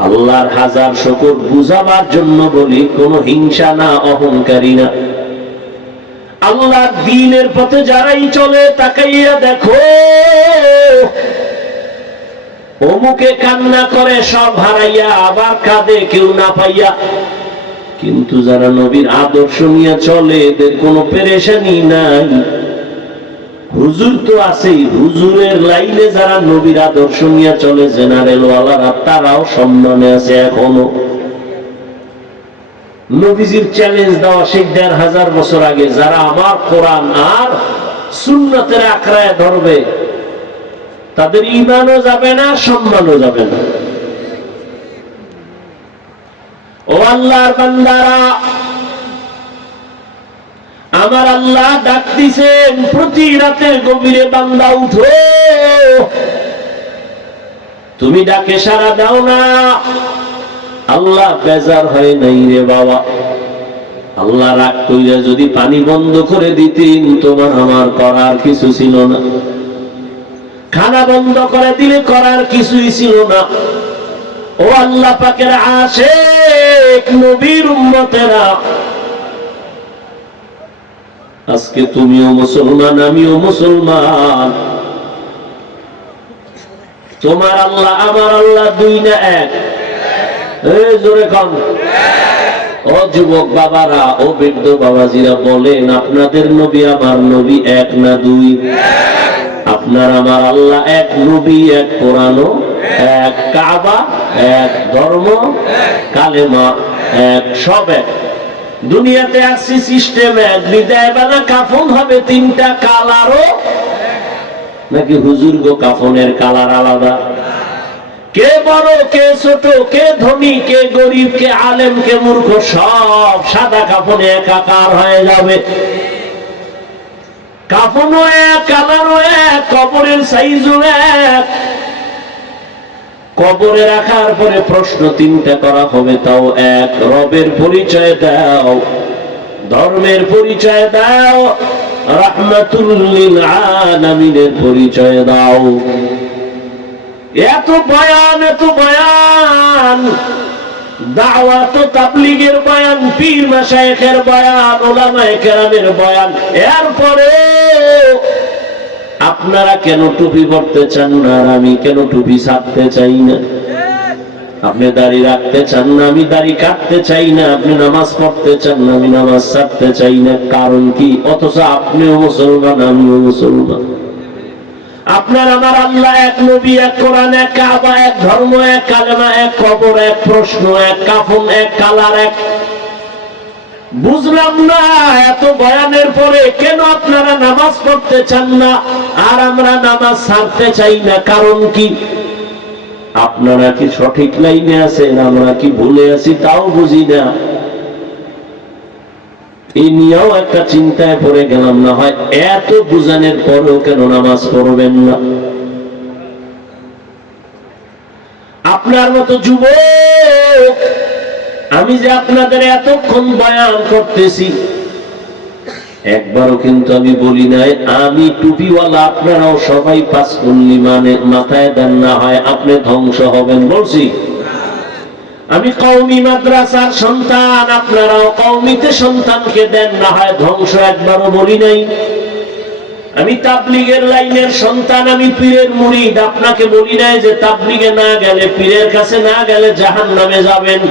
আল্লাহর হাজার শুকর, বুঝাবার জন্য বলি, কোনো হিংসা না, অহংকারী না। আল্লাহর দ্বীনের পথে যারাই চলে তাকাইয়া দেখো, অমুকে কান্না করে সব হারাইয়া, আবার কাঁদে কেউ না পাইয়া। কিন্তু যারা নবীর আদর্শ নিয়ে চলে এদের কোনো পেরেশানি নাই। হুজুর তো আছেই, হুজুরের লাইনে যারা নবীর আদর্শ নিয়ে চলে, জেনারেল ওয়ালারা, তারাও সম্মানে আছে এখনো। নবীজির চ্যালেঞ্জ দেওয়া সেই ১৫০০ বছর আগে, যারা আমার কোরআন আর সুন্নতের আঁকড়ায় ধরবে তাদের ঈমানও যাবে না, সম্মানও যাবে না। ও আল্লাহর বান্দারা, আমার আল্লাহ ডাক দিছেন প্রতি রাতে গভীরে, বান্দা উঠো। তুমি ডাকে সাড়া দাও না। আল্লাহ বেজার হয় নাই রে বাবা। আল্লাহ রাগ কইরা যদি পানি বন্ধ করে দিতেন, তোমার আমার করার কিছু ছিল না। খানা বন্ধ করে দিলে করার কিছুই ছিল না। ও আল্লাহ পাকের আশিক নবীর উম্মতেরা, আজকে তুমিও মুসলমান, আমিও মুসলমান। তোমার আল্লাহ আমার আল্লাহ দুই না এক? এই জোরে কম। ও যুবক বাবারা, ও বৃদ্ধ বাবাজিরা, বলেন আপনাদের নবী আমার নবী এক না দুই? আপনার আমার আল্লাহ এক, নবী এক, কোরআনও এক, কাবা এক, ধর্ম কালেমা এক, সব এক। দুনিয়াতে আসছি সিস্টেম এক, বিদায় বেলা কাফন হবে তিনটা কালারও নাকি? হুজুর গো, কাফনের কালার আলাদা। কে বড়, কে ছোট, কে ধনী, কে গরিব, কে আলেম, কে মূর্খ, সব সাদা কাফনে একাকার হয়ে যাবে। কাফনও এক, কালারও এক, কবরের সাইজও এক। কবরে রাখার পরে প্রশ্ন তিনটা করা হবে, তাও এক। রবের পরিচয় দাও, ধর্মের পরিচয় দাও, রাহমাতুল লিল আলামিনের পরিচয় দাও। এত বয়ান, এত বয়ান, দাওয়াত ও তাবলীগের বয়ান, পীর মাশায়েখের বয়ান, উলামায়ে কেরামের বয়ান, এরপরে আপনারা কেন টুপি পরতে চান না আর আমি কেন টুপি ছাড়তে চাই না? আপনি দাড়ি রাখতে চান না, আমি দাড়ি কাটতে চাই না। আপনি নামাজ পড়তে চান না, আমি নামাজ ছাড়তে চাই না। কারণ কি? অথচ আপনিও মুসলমান, আমিও মুসলমান। আপনার আমার আল্লাহ এক, নবী এক, কোরআন এক, কাবা এক, ধর্ম এক, কালেমা এক, কবর এক, প্রশ্ন এক, কাফন এক, কালার এক। বুঝলাম না, এত বয়ানের পরে কেন আপনারা নামাজ পড়তে চান না আর আমরা নামাজ ছাড়তে চাই না? কারণ কি? আপনারা কি সঠিক লাইনে আছেন, আমরা কি ভুলে আছি তাও বুঝি না। এই নিয়েও একটা চিন্তায় পড়ে গেলাম, না হয় এত বুঝানোর পরেও কেন নামাজ পড়বেন না? আপনার মতো যুবক, আমি যে আপনাদের এতক্ষণ বয়ান করতেছি, একবারও কিন্তু আমি বলি নাই আমি টুপিওয়ালা, আপনারাও সবাই পাঁচকুল্লি মানে মাথায় দেন, না হয় আপনি ধ্বংস হবেন। বলছি আমি কওমি মাদ্রাসার সন্তান, আপনারাও কওমিতে সন্তানকে দেন, না হয় ধ্বংস। একবারও বলি নাই। আমি তাবলীগের লাইনের সন্তান, আমি পীরের মুরিদ, আপনাকে বলি নাই যে তাবলীগে না গেলে, পীরের কাছে না গেলে জাহান্নামে যাবেন।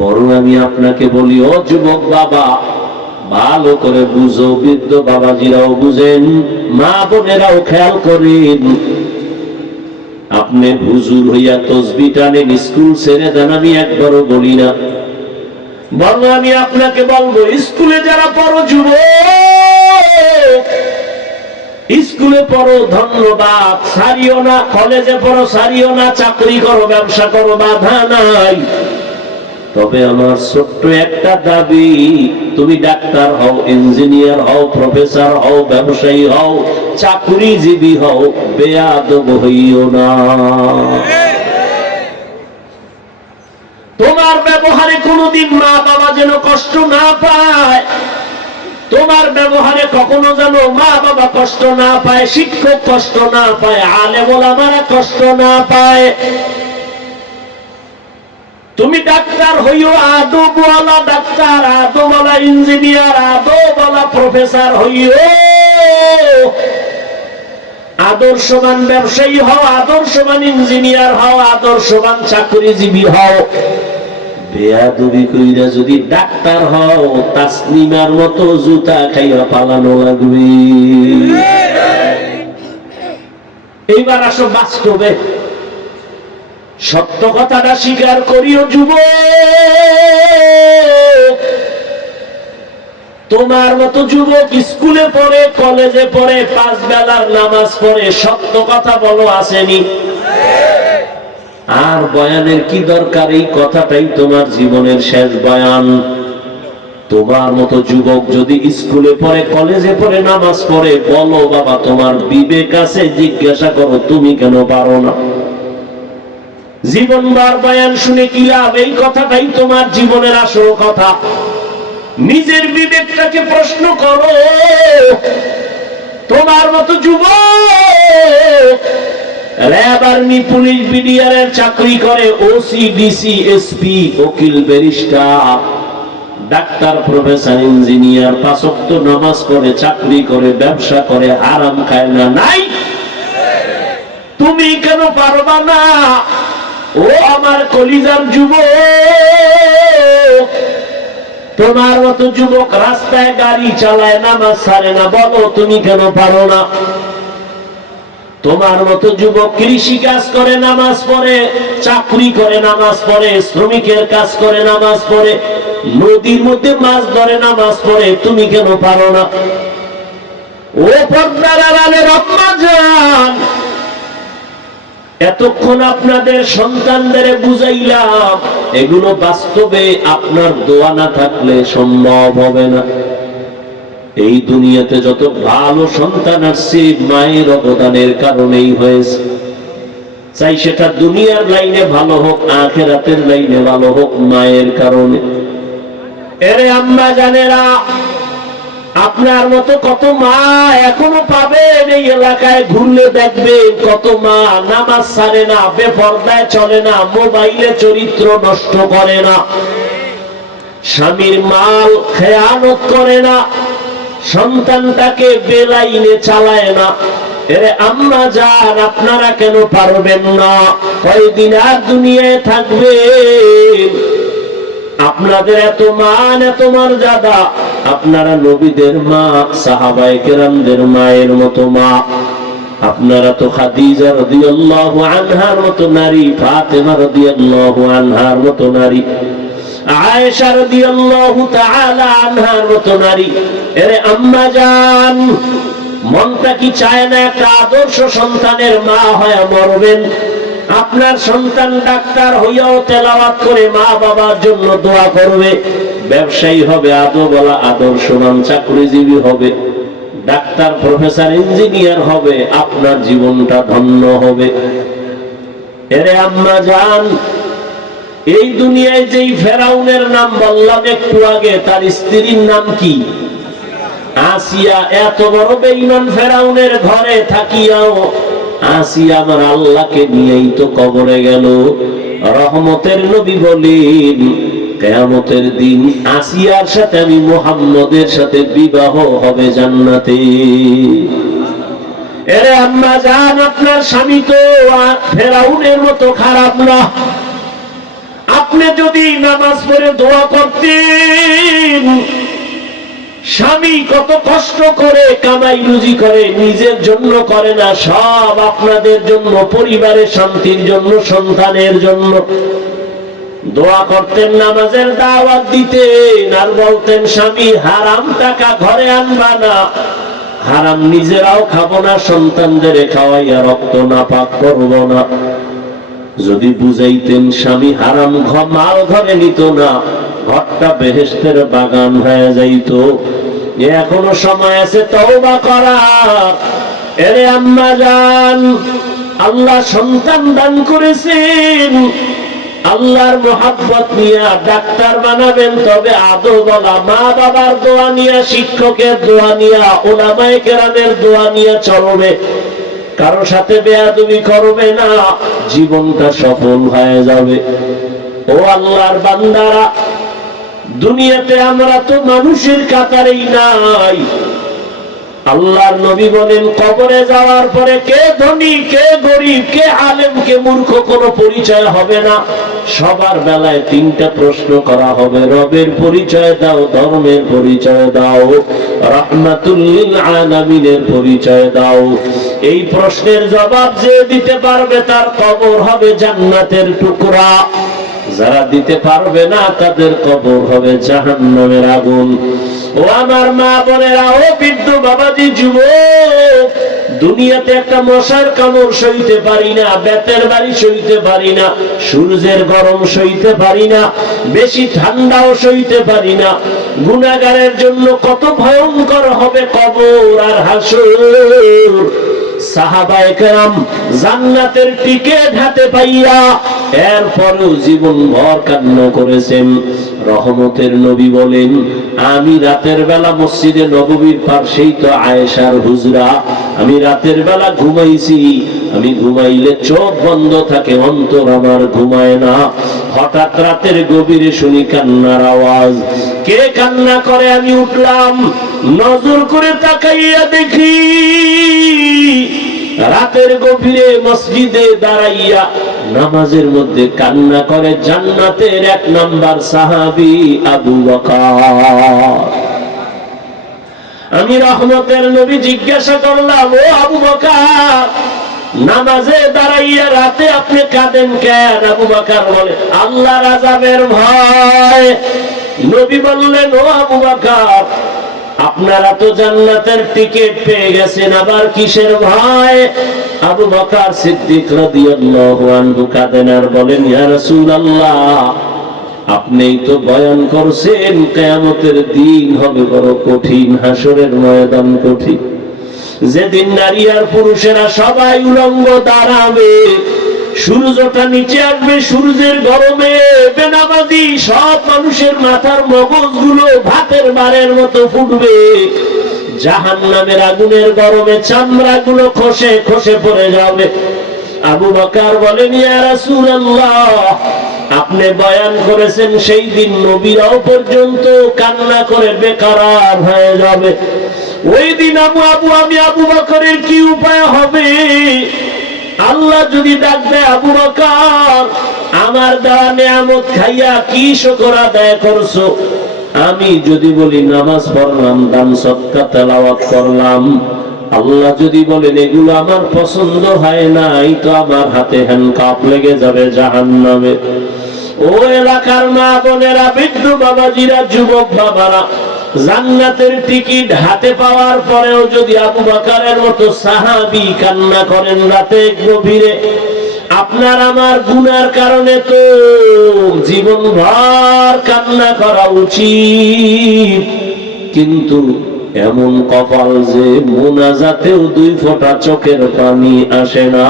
বরং আমি আপনাকে বলি, ও যুবক বাবা, ভালো করে বুঝো, বৃদ্ধ বাবাজিরাও বুঝেন, মা বোনেরাও খেয়াল করেন। আপনি হুজুর হইয়া তসবি টানেন, স্কুল ছেড়ে দেন, আমি একবারও বলি না। বরং আমি আপনাকে বলবো, স্কুলে যারা পড়ো যুবক, স্কুলে পড়ো, ধন্যবাদ, সারিও না। কলেজে পড়ো, সারিও না। চাকরি করো, ব্যবসা করো, বাধা নাই। তবে আমার ছোট্ট একটা দাবি, তুমি ডাক্তার হও, ইঞ্জিনিয়ার হও, প্রফেসর হও, ব্যবসায়ী হও, চাকরিজীবী হও, বেয়াদব হইও না। তোমার ব্যবহারে কোনোদিন মা বাবা যেন কষ্ট না পায়, তোমার ব্যবহারে কখনো যেন মা বাবা কষ্ট না পায়, শিক্ষক কষ্ট না পায়, আলেম ওলামারা কষ্ট না পায়। তুমি ডাক্তার হইও আদবওয়ালা ডাক্তার, আদবওয়ালা ইঞ্জিনিয়ার, আদবওয়ালা প্রফেসর হইও, আদর্শবান ব্যবসায়ী হও, আদর্শবান ইঞ্জিনিয়ার হও, আদর্শবান চাকরিজীবী হও। বেয়াদবি কইরা যদি ডাক্তার হও, তাসলিমার মতো জুতা খাইয়া পালানো লাগবে। এইবার আসো বাস্তবে, সত্য কথাটা স্বীকার করিও যুবক। তোমার মতো যুবক স্কুলে পড়ে, কলেজে পড়ে, 5 বেলার নামাজ পড়ে, সত্য কথা বলো আসেনি? আর বয়ানের কি দরকার? এই কথাটাই তোমার জীবনের শেষ বয়ান। তোমার মতো যুবক যদি স্কুলে পড়ে, কলেজে পড়ে, নামাজ পড়ে, বলো বাবা তোমার বিবেক আছে, জিজ্ঞাসা করো তুমি কেন পারো না? জীবনবার বয়ান শুনে কি লাভ? এই কথাটাই তোমার জীবনের আসল কথা। নিজের বিবেকটাকে প্রশ্ন করো। তোমার মতো যুবক র্যাব, আর্মি, পুলিশ, বিডিআর এর চাকরি করে, ওসি, ডিসি, এসপি, উকিল, ব্যারিস্টার, ডাক্তার, প্রফেসর, ইঞ্জিনিয়ার, 5 ওয়াক্ত নামাজ পড়ে, চাকরি করে, ব্যবসা করে, হারাম খায় না? নাই? তুমি কেন পারবা না? ও আমার কলিজার যুবক, তোমার মতো যুবক রাস্তায় গাড়ি চালায়, নামাজ ছাড়ে না, বলো তুমি কেন পারো না? তোমার মতো যুবক কৃষি কাজ করে, নামাজ পড়ে, চাকরি করে, নামাজ পড়ে, শ্রমিকের কাজ করে, নামাজ পড়ে, নদীর মধ্যে মাছ ধরে, নামাজ পড়ে, তুমি কেন পারো না? ও পর্দার আড়ালের আম্মা জান, এতক্ষণ আপনাদের সন্তানদের বুঝাইলাম, এগুলো বাস্তবে আপনার দোয়া না থাকলে সম্ভব হবে না। এই দুনিয়াতে যত ভালো সন্তান আসছে মায়ের অবদানের কারণেই হয়েছে। চাই সেটা দুনিয়ার লাইনে ভালো হোক, আখিরাতের লাইনে ভালো হোক, মায়ের কারণে। এরে আম্মা জানেরা, আপনার মতো কত মা এখনো পাবেন এই এলাকায়, ঘুরলে দেখবেন কত মা নামাজ ছাড়ে না, বেপরদায় চলে না, মোবাইলে চরিত্র নষ্ট করে না, স্বামীর মাল খেয়ানত করে না, সন্তানটাকে বেলাইনে চালায় না। এরে আম্মা জান, আপনারা কেন পারবেন না? কয়দিন আর দুনিয়ায় থাকবেন? আপনাদের এত মান, এত মর্যাদা, আপনারা নবীদের মা, সাহাবায়ে কেরামদের মায়ের মতো মা। আপনারা তো খাদিজা রাদিয়াল্লাহু আনহার মতো নারী, ফাতেমা রাদিয়াল্লাহু আনহার মতো নারী, আয়েশা রাদিয়াল্লাহু তাআলা আনহার মতো নারী। এরে আম্মা জান, মনটা কি চায় না একটা আদর্শ সন্তানের মা হয়ে মরবেন? আপনার সন্তান ডাক্তার হইয়াও তেলাওয়াত করে মা বাবার জন্য দোয়া করবে, ব্যবসায়ী হবে, আদবওয়ালা, আদর্শবান চাকরিজীবী হবে, ডাক্তার, প্রফেসর, ইঞ্জিনিয়ার হবে, আপনার জীবনটা ধন্য হবে। এরে আম্মা জান, এই দুনিয়ায় যেই ফেরাউনের নাম বললাম একটু আগে, তার স্ত্রীর নাম কি? আসিয়া। এত বড় বেঈমান ফেরাউনের ঘরে থাকিয়াও আসিয়া আমার আল্লাহকে নিয়েই তো কবরে গেল। রহমতের নবী বলেন, কিয়ামতের দিন আসিয়ার সাথে আমি মুহাম্মদের সাথে বিবাহ হবে জান্নাতে। এরে আম্মা জান, আপনার স্বামী তো ফেরাউনের মতো খারাপ না। আপনি যদি নামাজ পড়ে দোয়া করতেন, স্বামী কত কষ্ট করে কামাই রুজি করে, নিজের জন্য করে না, সব আপনাদের জন্য, পরিবারের শান্তির জন্য, সন্তানের জন্য দোয়া করতেন, নামাজের দাওয়াত দিতেন, আর বলতেন স্বামী হারাম টাকা ঘরে আনবা না, হারাম নিজেরাও খাবো না, সন্তানদের খাওয়াইয়া রক্ত না পাক করবো না। যদি বুঝাইতেন স্বামী হারাম মাল ঘরে নিত না, ঘরটা বেহেশতের বাগান হয়ে যাইত। এখনো সময় আছে তওবা করার। এরে আম্মা জান, আল্লাহ সন্তান দান করেছেন, আল্লাহর মোহাব্বত নিয়ে ডাক্তার বানাবেন, তবে আদৌ বলা মা বাবার দোয়া নিয়ে, শিক্ষকের দোয়া নিয়ে, উলামায়ে কেরামের দোয়া নিয়ে চলবে। কারো সাথে বেয়াদবি করবে না, জীবনটা সফল হয়ে যাবে। ও আল্লাহর বান্দারা, দুনিয়াতে আমরা তো মানুষের কাতারেই নাই। আল্লাহর নবী বলেন, কবরে যাওয়ার পরে কে ধনী, কে গরিব, কে আলেম, কে মূর্খ কোনো পরিচয় হবে না। সবার বেলায় তিনটা প্রশ্ন করা হবে, রবের পরিচয় দাও, ধর্মের পরিচয় দাও, রাহমাতুল লিল আলামিনের পরিচয় দাও। এই প্রশ্নের জবাব যে দিতে পারবে তার কবর হবে জান্নাতের টুকরা। যারা দিতে পারবে না তাদের কবর হবে জাহান্নামের আগুন। ও আমার মা বোনেরা, ও বৃদ্ধ বাবাজি, যুবক, দুনিয়াতে একটা মশার কামড় সইতে পারি না, বেতের বাড়ি সইতে পারি না, সূর্যের গরম সইতে পারি না, বেশি ঠান্ডাও সইতে পারি না। গুনাহগারের জন্য কত ভয়ঙ্কর হবে কবর আর হাসর। সাহাবায়ে কেরাম জান্নাতের টিকিট হাতে পাইয়া এরপরেও জীবন ভর কান্না করেছেন। রহমতের নবী বলেন, আমি রাতের বেলা মসজিদে নববীর পাশেই তো আয়েশার হুজরা, আমি রাতের বেলা ঘুমাইছি, আমি ঘুমাইলে চোখ বন্ধ থাকে, অন্তর আমার ঘুমায় না। হঠাৎ রাতের গভীরে শুনি কান্নার আওয়াজ। কে কান্না করে? আমি উঠলাম, নজর করে তাকাইয়া দেখি রাতের গভীরে মসজিদে দাঁড়াইয়া নামাজের মধ্যে কান্না করে জান্নাতের 1 নাম্বার সাহাবী আবু বকর। আমি রহমতের নবী জিজ্ঞাসা করলাম, ও আবু বকর, নামাজে দাঁড়াইয়া রাতে আপনি কাঁদেন কেন? আবু বকর বলে, আল্লাহর আযাবের ভয়। নবী বললেন, ও আবু বকর, আপনারা তো জান্নাতের টিকিট পেয়ে গেছেন, আবার কিসের ভয়? আবু বকর সিদ্দিক রাদিয়াল্লাহু আনহু কাঁদেন আর বলেন, ইয়া রাসূলুল্লাহ, আপনিই তো বয়ান করছেন কিয়ামতের দিন হবে বড় কঠিন, হাসরের ময়দান কঠিন, যেদিন নারী আর পুরুষেরা সবাই উলঙ্গ দাঁড়াবে, সূর্যটা নিচে আসবে, সূর্যের গরমে বেনামাজি সব মানুষের মাথার মগজগুলো ভাতের বারের মতো ফুটবে, জাহান্নামের আগুনের গরমে চামড়াগুলো খসে খসে পড়ে যাবে। আবু বকর বলেন, ইয়া রাসূলুল্লাহ, আপনি বয়ান করেছেন সেই দিন নবীরাও পর্যন্ত কান্না করে বেকরার হয়ে যাবে। ওই দিন আমি আবু বকরের কি উপায় হবে? আল্লাহ যদি ডাক দেয়, আবু বকর, আমার দেওয়া নিয়ামত খাইয়া কি শুকর আদায় করছো? আমি যদি বলি নামাজ পড়লাম, দান সদকা তেলাওয়াত করলাম, আল্লাহ যদি বলেন এগুলো আমার পছন্দ হয় নাই, তো আমার হাতে হ্যান্ডকাপ লেগে যাবে জাহান্নামে। ও এলাকার মা বোনেরা, বৃদ্ধ বাবাজিরা, যুবক বাবারা, জান্নাতের টিকিট হাতে পাওয়ার পরেও যদি আবু বকরের মতো সাহাবী কান্না করেন রাতে গভীরে, আপনার আমার গুনার কারণে তো জীবন ভর কান্না করা উচিত। কিন্তু এমন কপাল যে মোনাজাতেও 2 ফোঁটা চোখের পানি আসে না,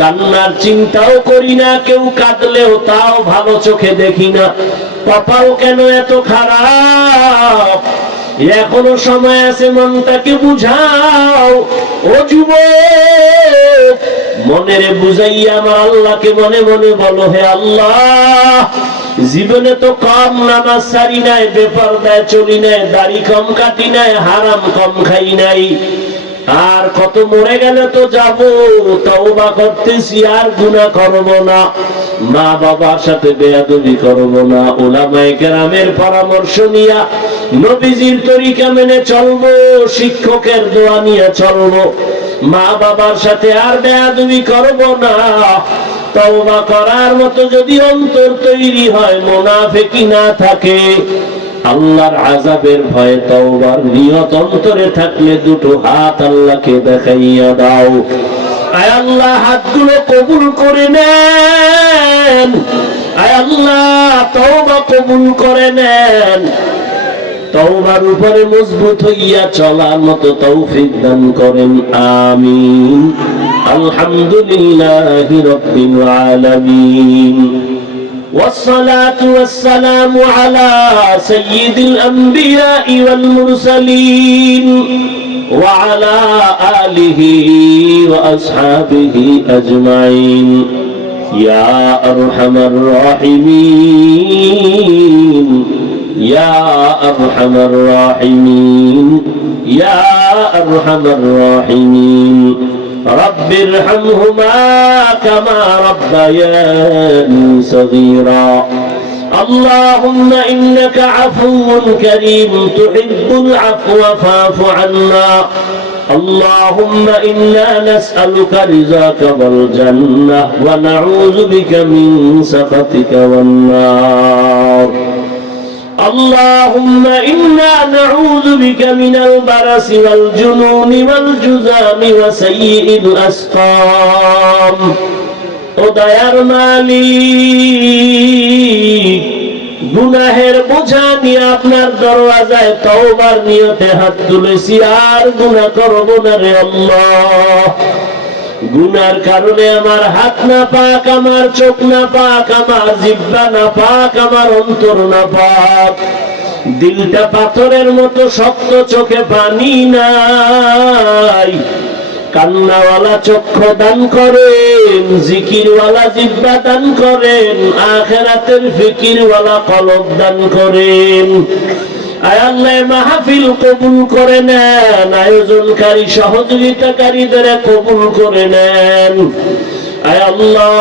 কান্নার চিন্তাও করি না, কেউ কাঁদলেও তাও ভালো চোখে দেখি না। কপাল কেন এত খারাপ? এখনো সময় আছে, মনটাকে বুঝাও। ও যুবক, মনেরে বুঝাইয়া আমার আল্লাহকে মনে মনে বলো, হে আল্লাহ, জীবনে তো কম নামাজ সারি নাই, বেপরদায় চলি নাই, দাড়ি কম কাটি নাই, হারাম কম খাই নাই, আর কত মরে গেলে তো যাব, তওবা করতেছি, আর গুনাহ করব না, মা বাবার সাথে বেয়াদবি করব না, উলামায়ে কেরামের পরামর্শ নিয়া নবীজির তরিকা মেনে চলবো, শিক্ষকের দোয়া নিয়ে চলবো, মা বাবার সাথে আর বেয়াদবি করব না। তওবা করার মতো যদি অন্তর তৈরি হয়, মুনাফিকি না থাকে, আল্লাহর আযাবের ভয়ে তওবার নিয়ত অন্তরে থাকলে 2 হাত আল্লাহকে দেখাইয়া দাও। আয় আল্লাহ হাতগুলো কবুল করে নেন, আয় আল্লাহ তওবা কবুল করে নেন, তওবার উপরে মজবুত হইয়া চলার মতো তৌফিক দান করেন, আমিন। আলহামদুলিল্লাহি রাব্বিল আলামিন, والصلاة والسلام على سيد الأنبياء والمرسلين وعلى آله وأصحابه أجمعين يا أرحم الراحمين يا أرحم الراحمين يا أرحم الراحمين رب ارحمهما كما ربياني صغيرا اللهم إنك عفو كريم تحب العفو فاعف عنا اللهم إنا نسألك رضاك والجنة ونعوذ بك من سخطك والنار اللهم إنا نعوذ بك من البرص والجنون والجذام وسيء الأسقام ও দয়ার মালিক, গুনাহের বোঝা নিয়ে আপনার দরওয়াজায় তওবার নিয়তে হাত তুলেছি, আর গুনাহ করব না রে আল্লাহ। গুনার কারণে আমার হাত না পাক, আমার চোখ না পাক, আমার জিহ্বা না পাক, আমার অন্তর না পাক, দিলটা পাথরের মতো শক্ত, চোখে পানি নাই। কান্নাওয়ালা চক্ষু দান করেন, জিকিরওয়ালা জিহ্বা দান করেন, আখিরাতের ফিকিরওয়ালা কলব দান করেন। আয় আল্লাহ মাহফিল কবুল করে নেন, আয়োজনকারী সহযোগিতাকারীদের কবুল করে নেন। আয় আল্লাহ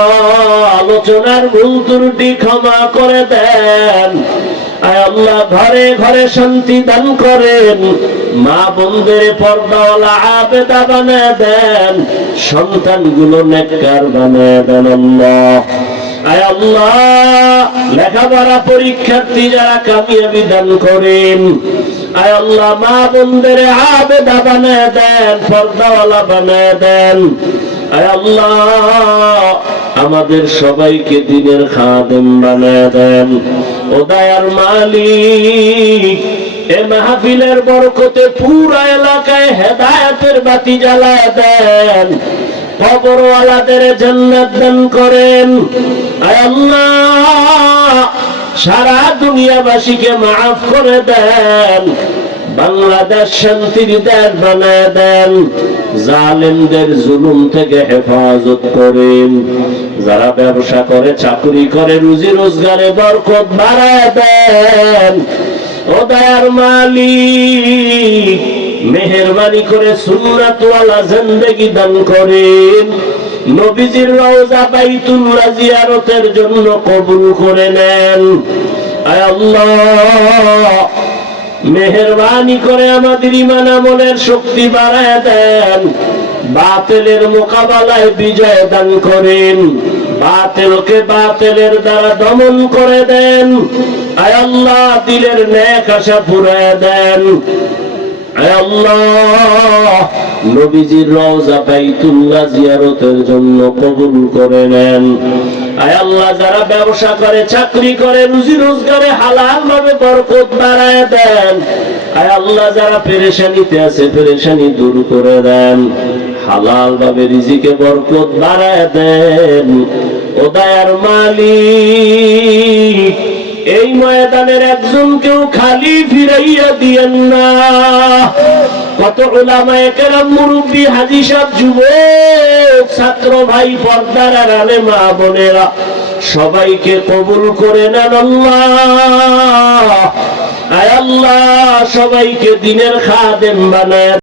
আলোচনার ভুল ত্রুটি ক্ষমা করে দেন। আয় আল্লাহ ঘরে ঘরে শান্তি দান করেন, মা বোনদের পর্দাওয়ালা আবেদা বানায় দেন, সন্তানগুলো নেককার বানায় দেন আল্লাহ। আয় আল্লাহ লেখাপড়া পরীক্ষার্থী যারা কামিয়াবি দান করেন, আয় আল্লাহ মা বোনদের আবেদা বানায় দেন, পর্দাওয়ালা বানায় দেন। আয় আল্লাহ আমাদের সবাইকে দ্বীনের খাদেম বানায় দেন। ও দয়ার মালিক, এ মাহফিলের বরকতে পুরা এলাকায় হেদায়েতের বাতি জ্বালায় দেন, কবরওয়ালাদের জান্নাত দান করেন। আয় আল্লাহ সারা দুনিয়াবাসীকে মাফ করে দেন, বাংলাদেশ শান্তির দেশ বানায় দেন, জালেমদের জুলুম থেকে হেফাজত করেন। যারা ব্যবসা করে, চাকরি করে, রুজি রোজগারে বরকত বাড়ায় দেন। ও দয়ার মালিক, মেহেরবানি করে সুন্নাতওয়ালা জিন্দেগি দান করেন। নবীজির রওজা বাইতুল্লাহ জিয়ারতের জন্য কবুল করে নেন। আয় আল্লাহ মেহেরবানি করে আমাদের ঈমান আমলের শক্তি বাড়ায় দেন, বাতিলের মোকাবেলায় বিজয় দান করেন, বাতিলকে বাতিলের দ্বারা দমন করে দেন। আয় আল্লাহ দিলের নেক আশা পুরায় দেন। আয় আল্লাহ নবীজির রওজা বাইতুল্লাহ জিয়ারতের জন্য কবুল করে নেন। আয় আল্লাহ যারা ব্যবসা করে, চাকরি করে, রুজি রোজগারে হালাল ভাবে বরকত বাড়ায় দেন। আয় আল্লাহ যারা পেরেশানিতে আছে, পেরেশানি দূর করে দেন, হালাল ভাবে রিজিকে বরকত বাড়ায় দেন। ও দয়ার মালিক, এই ময়দানের একজনকেও খালি ফিরাইয়া দিয়েন না। কত উলামায়ে কেরাম, মুরব্বী, হাজী সাহেব, যুবক, ছাত্র ভাই, পর্দার আড়ালে মা বোনেরা সবাইকে কবুল করে নেন আল্লাহ। আয় আল্লাহ সবাইকে দ্বীনের খাদেম বানায়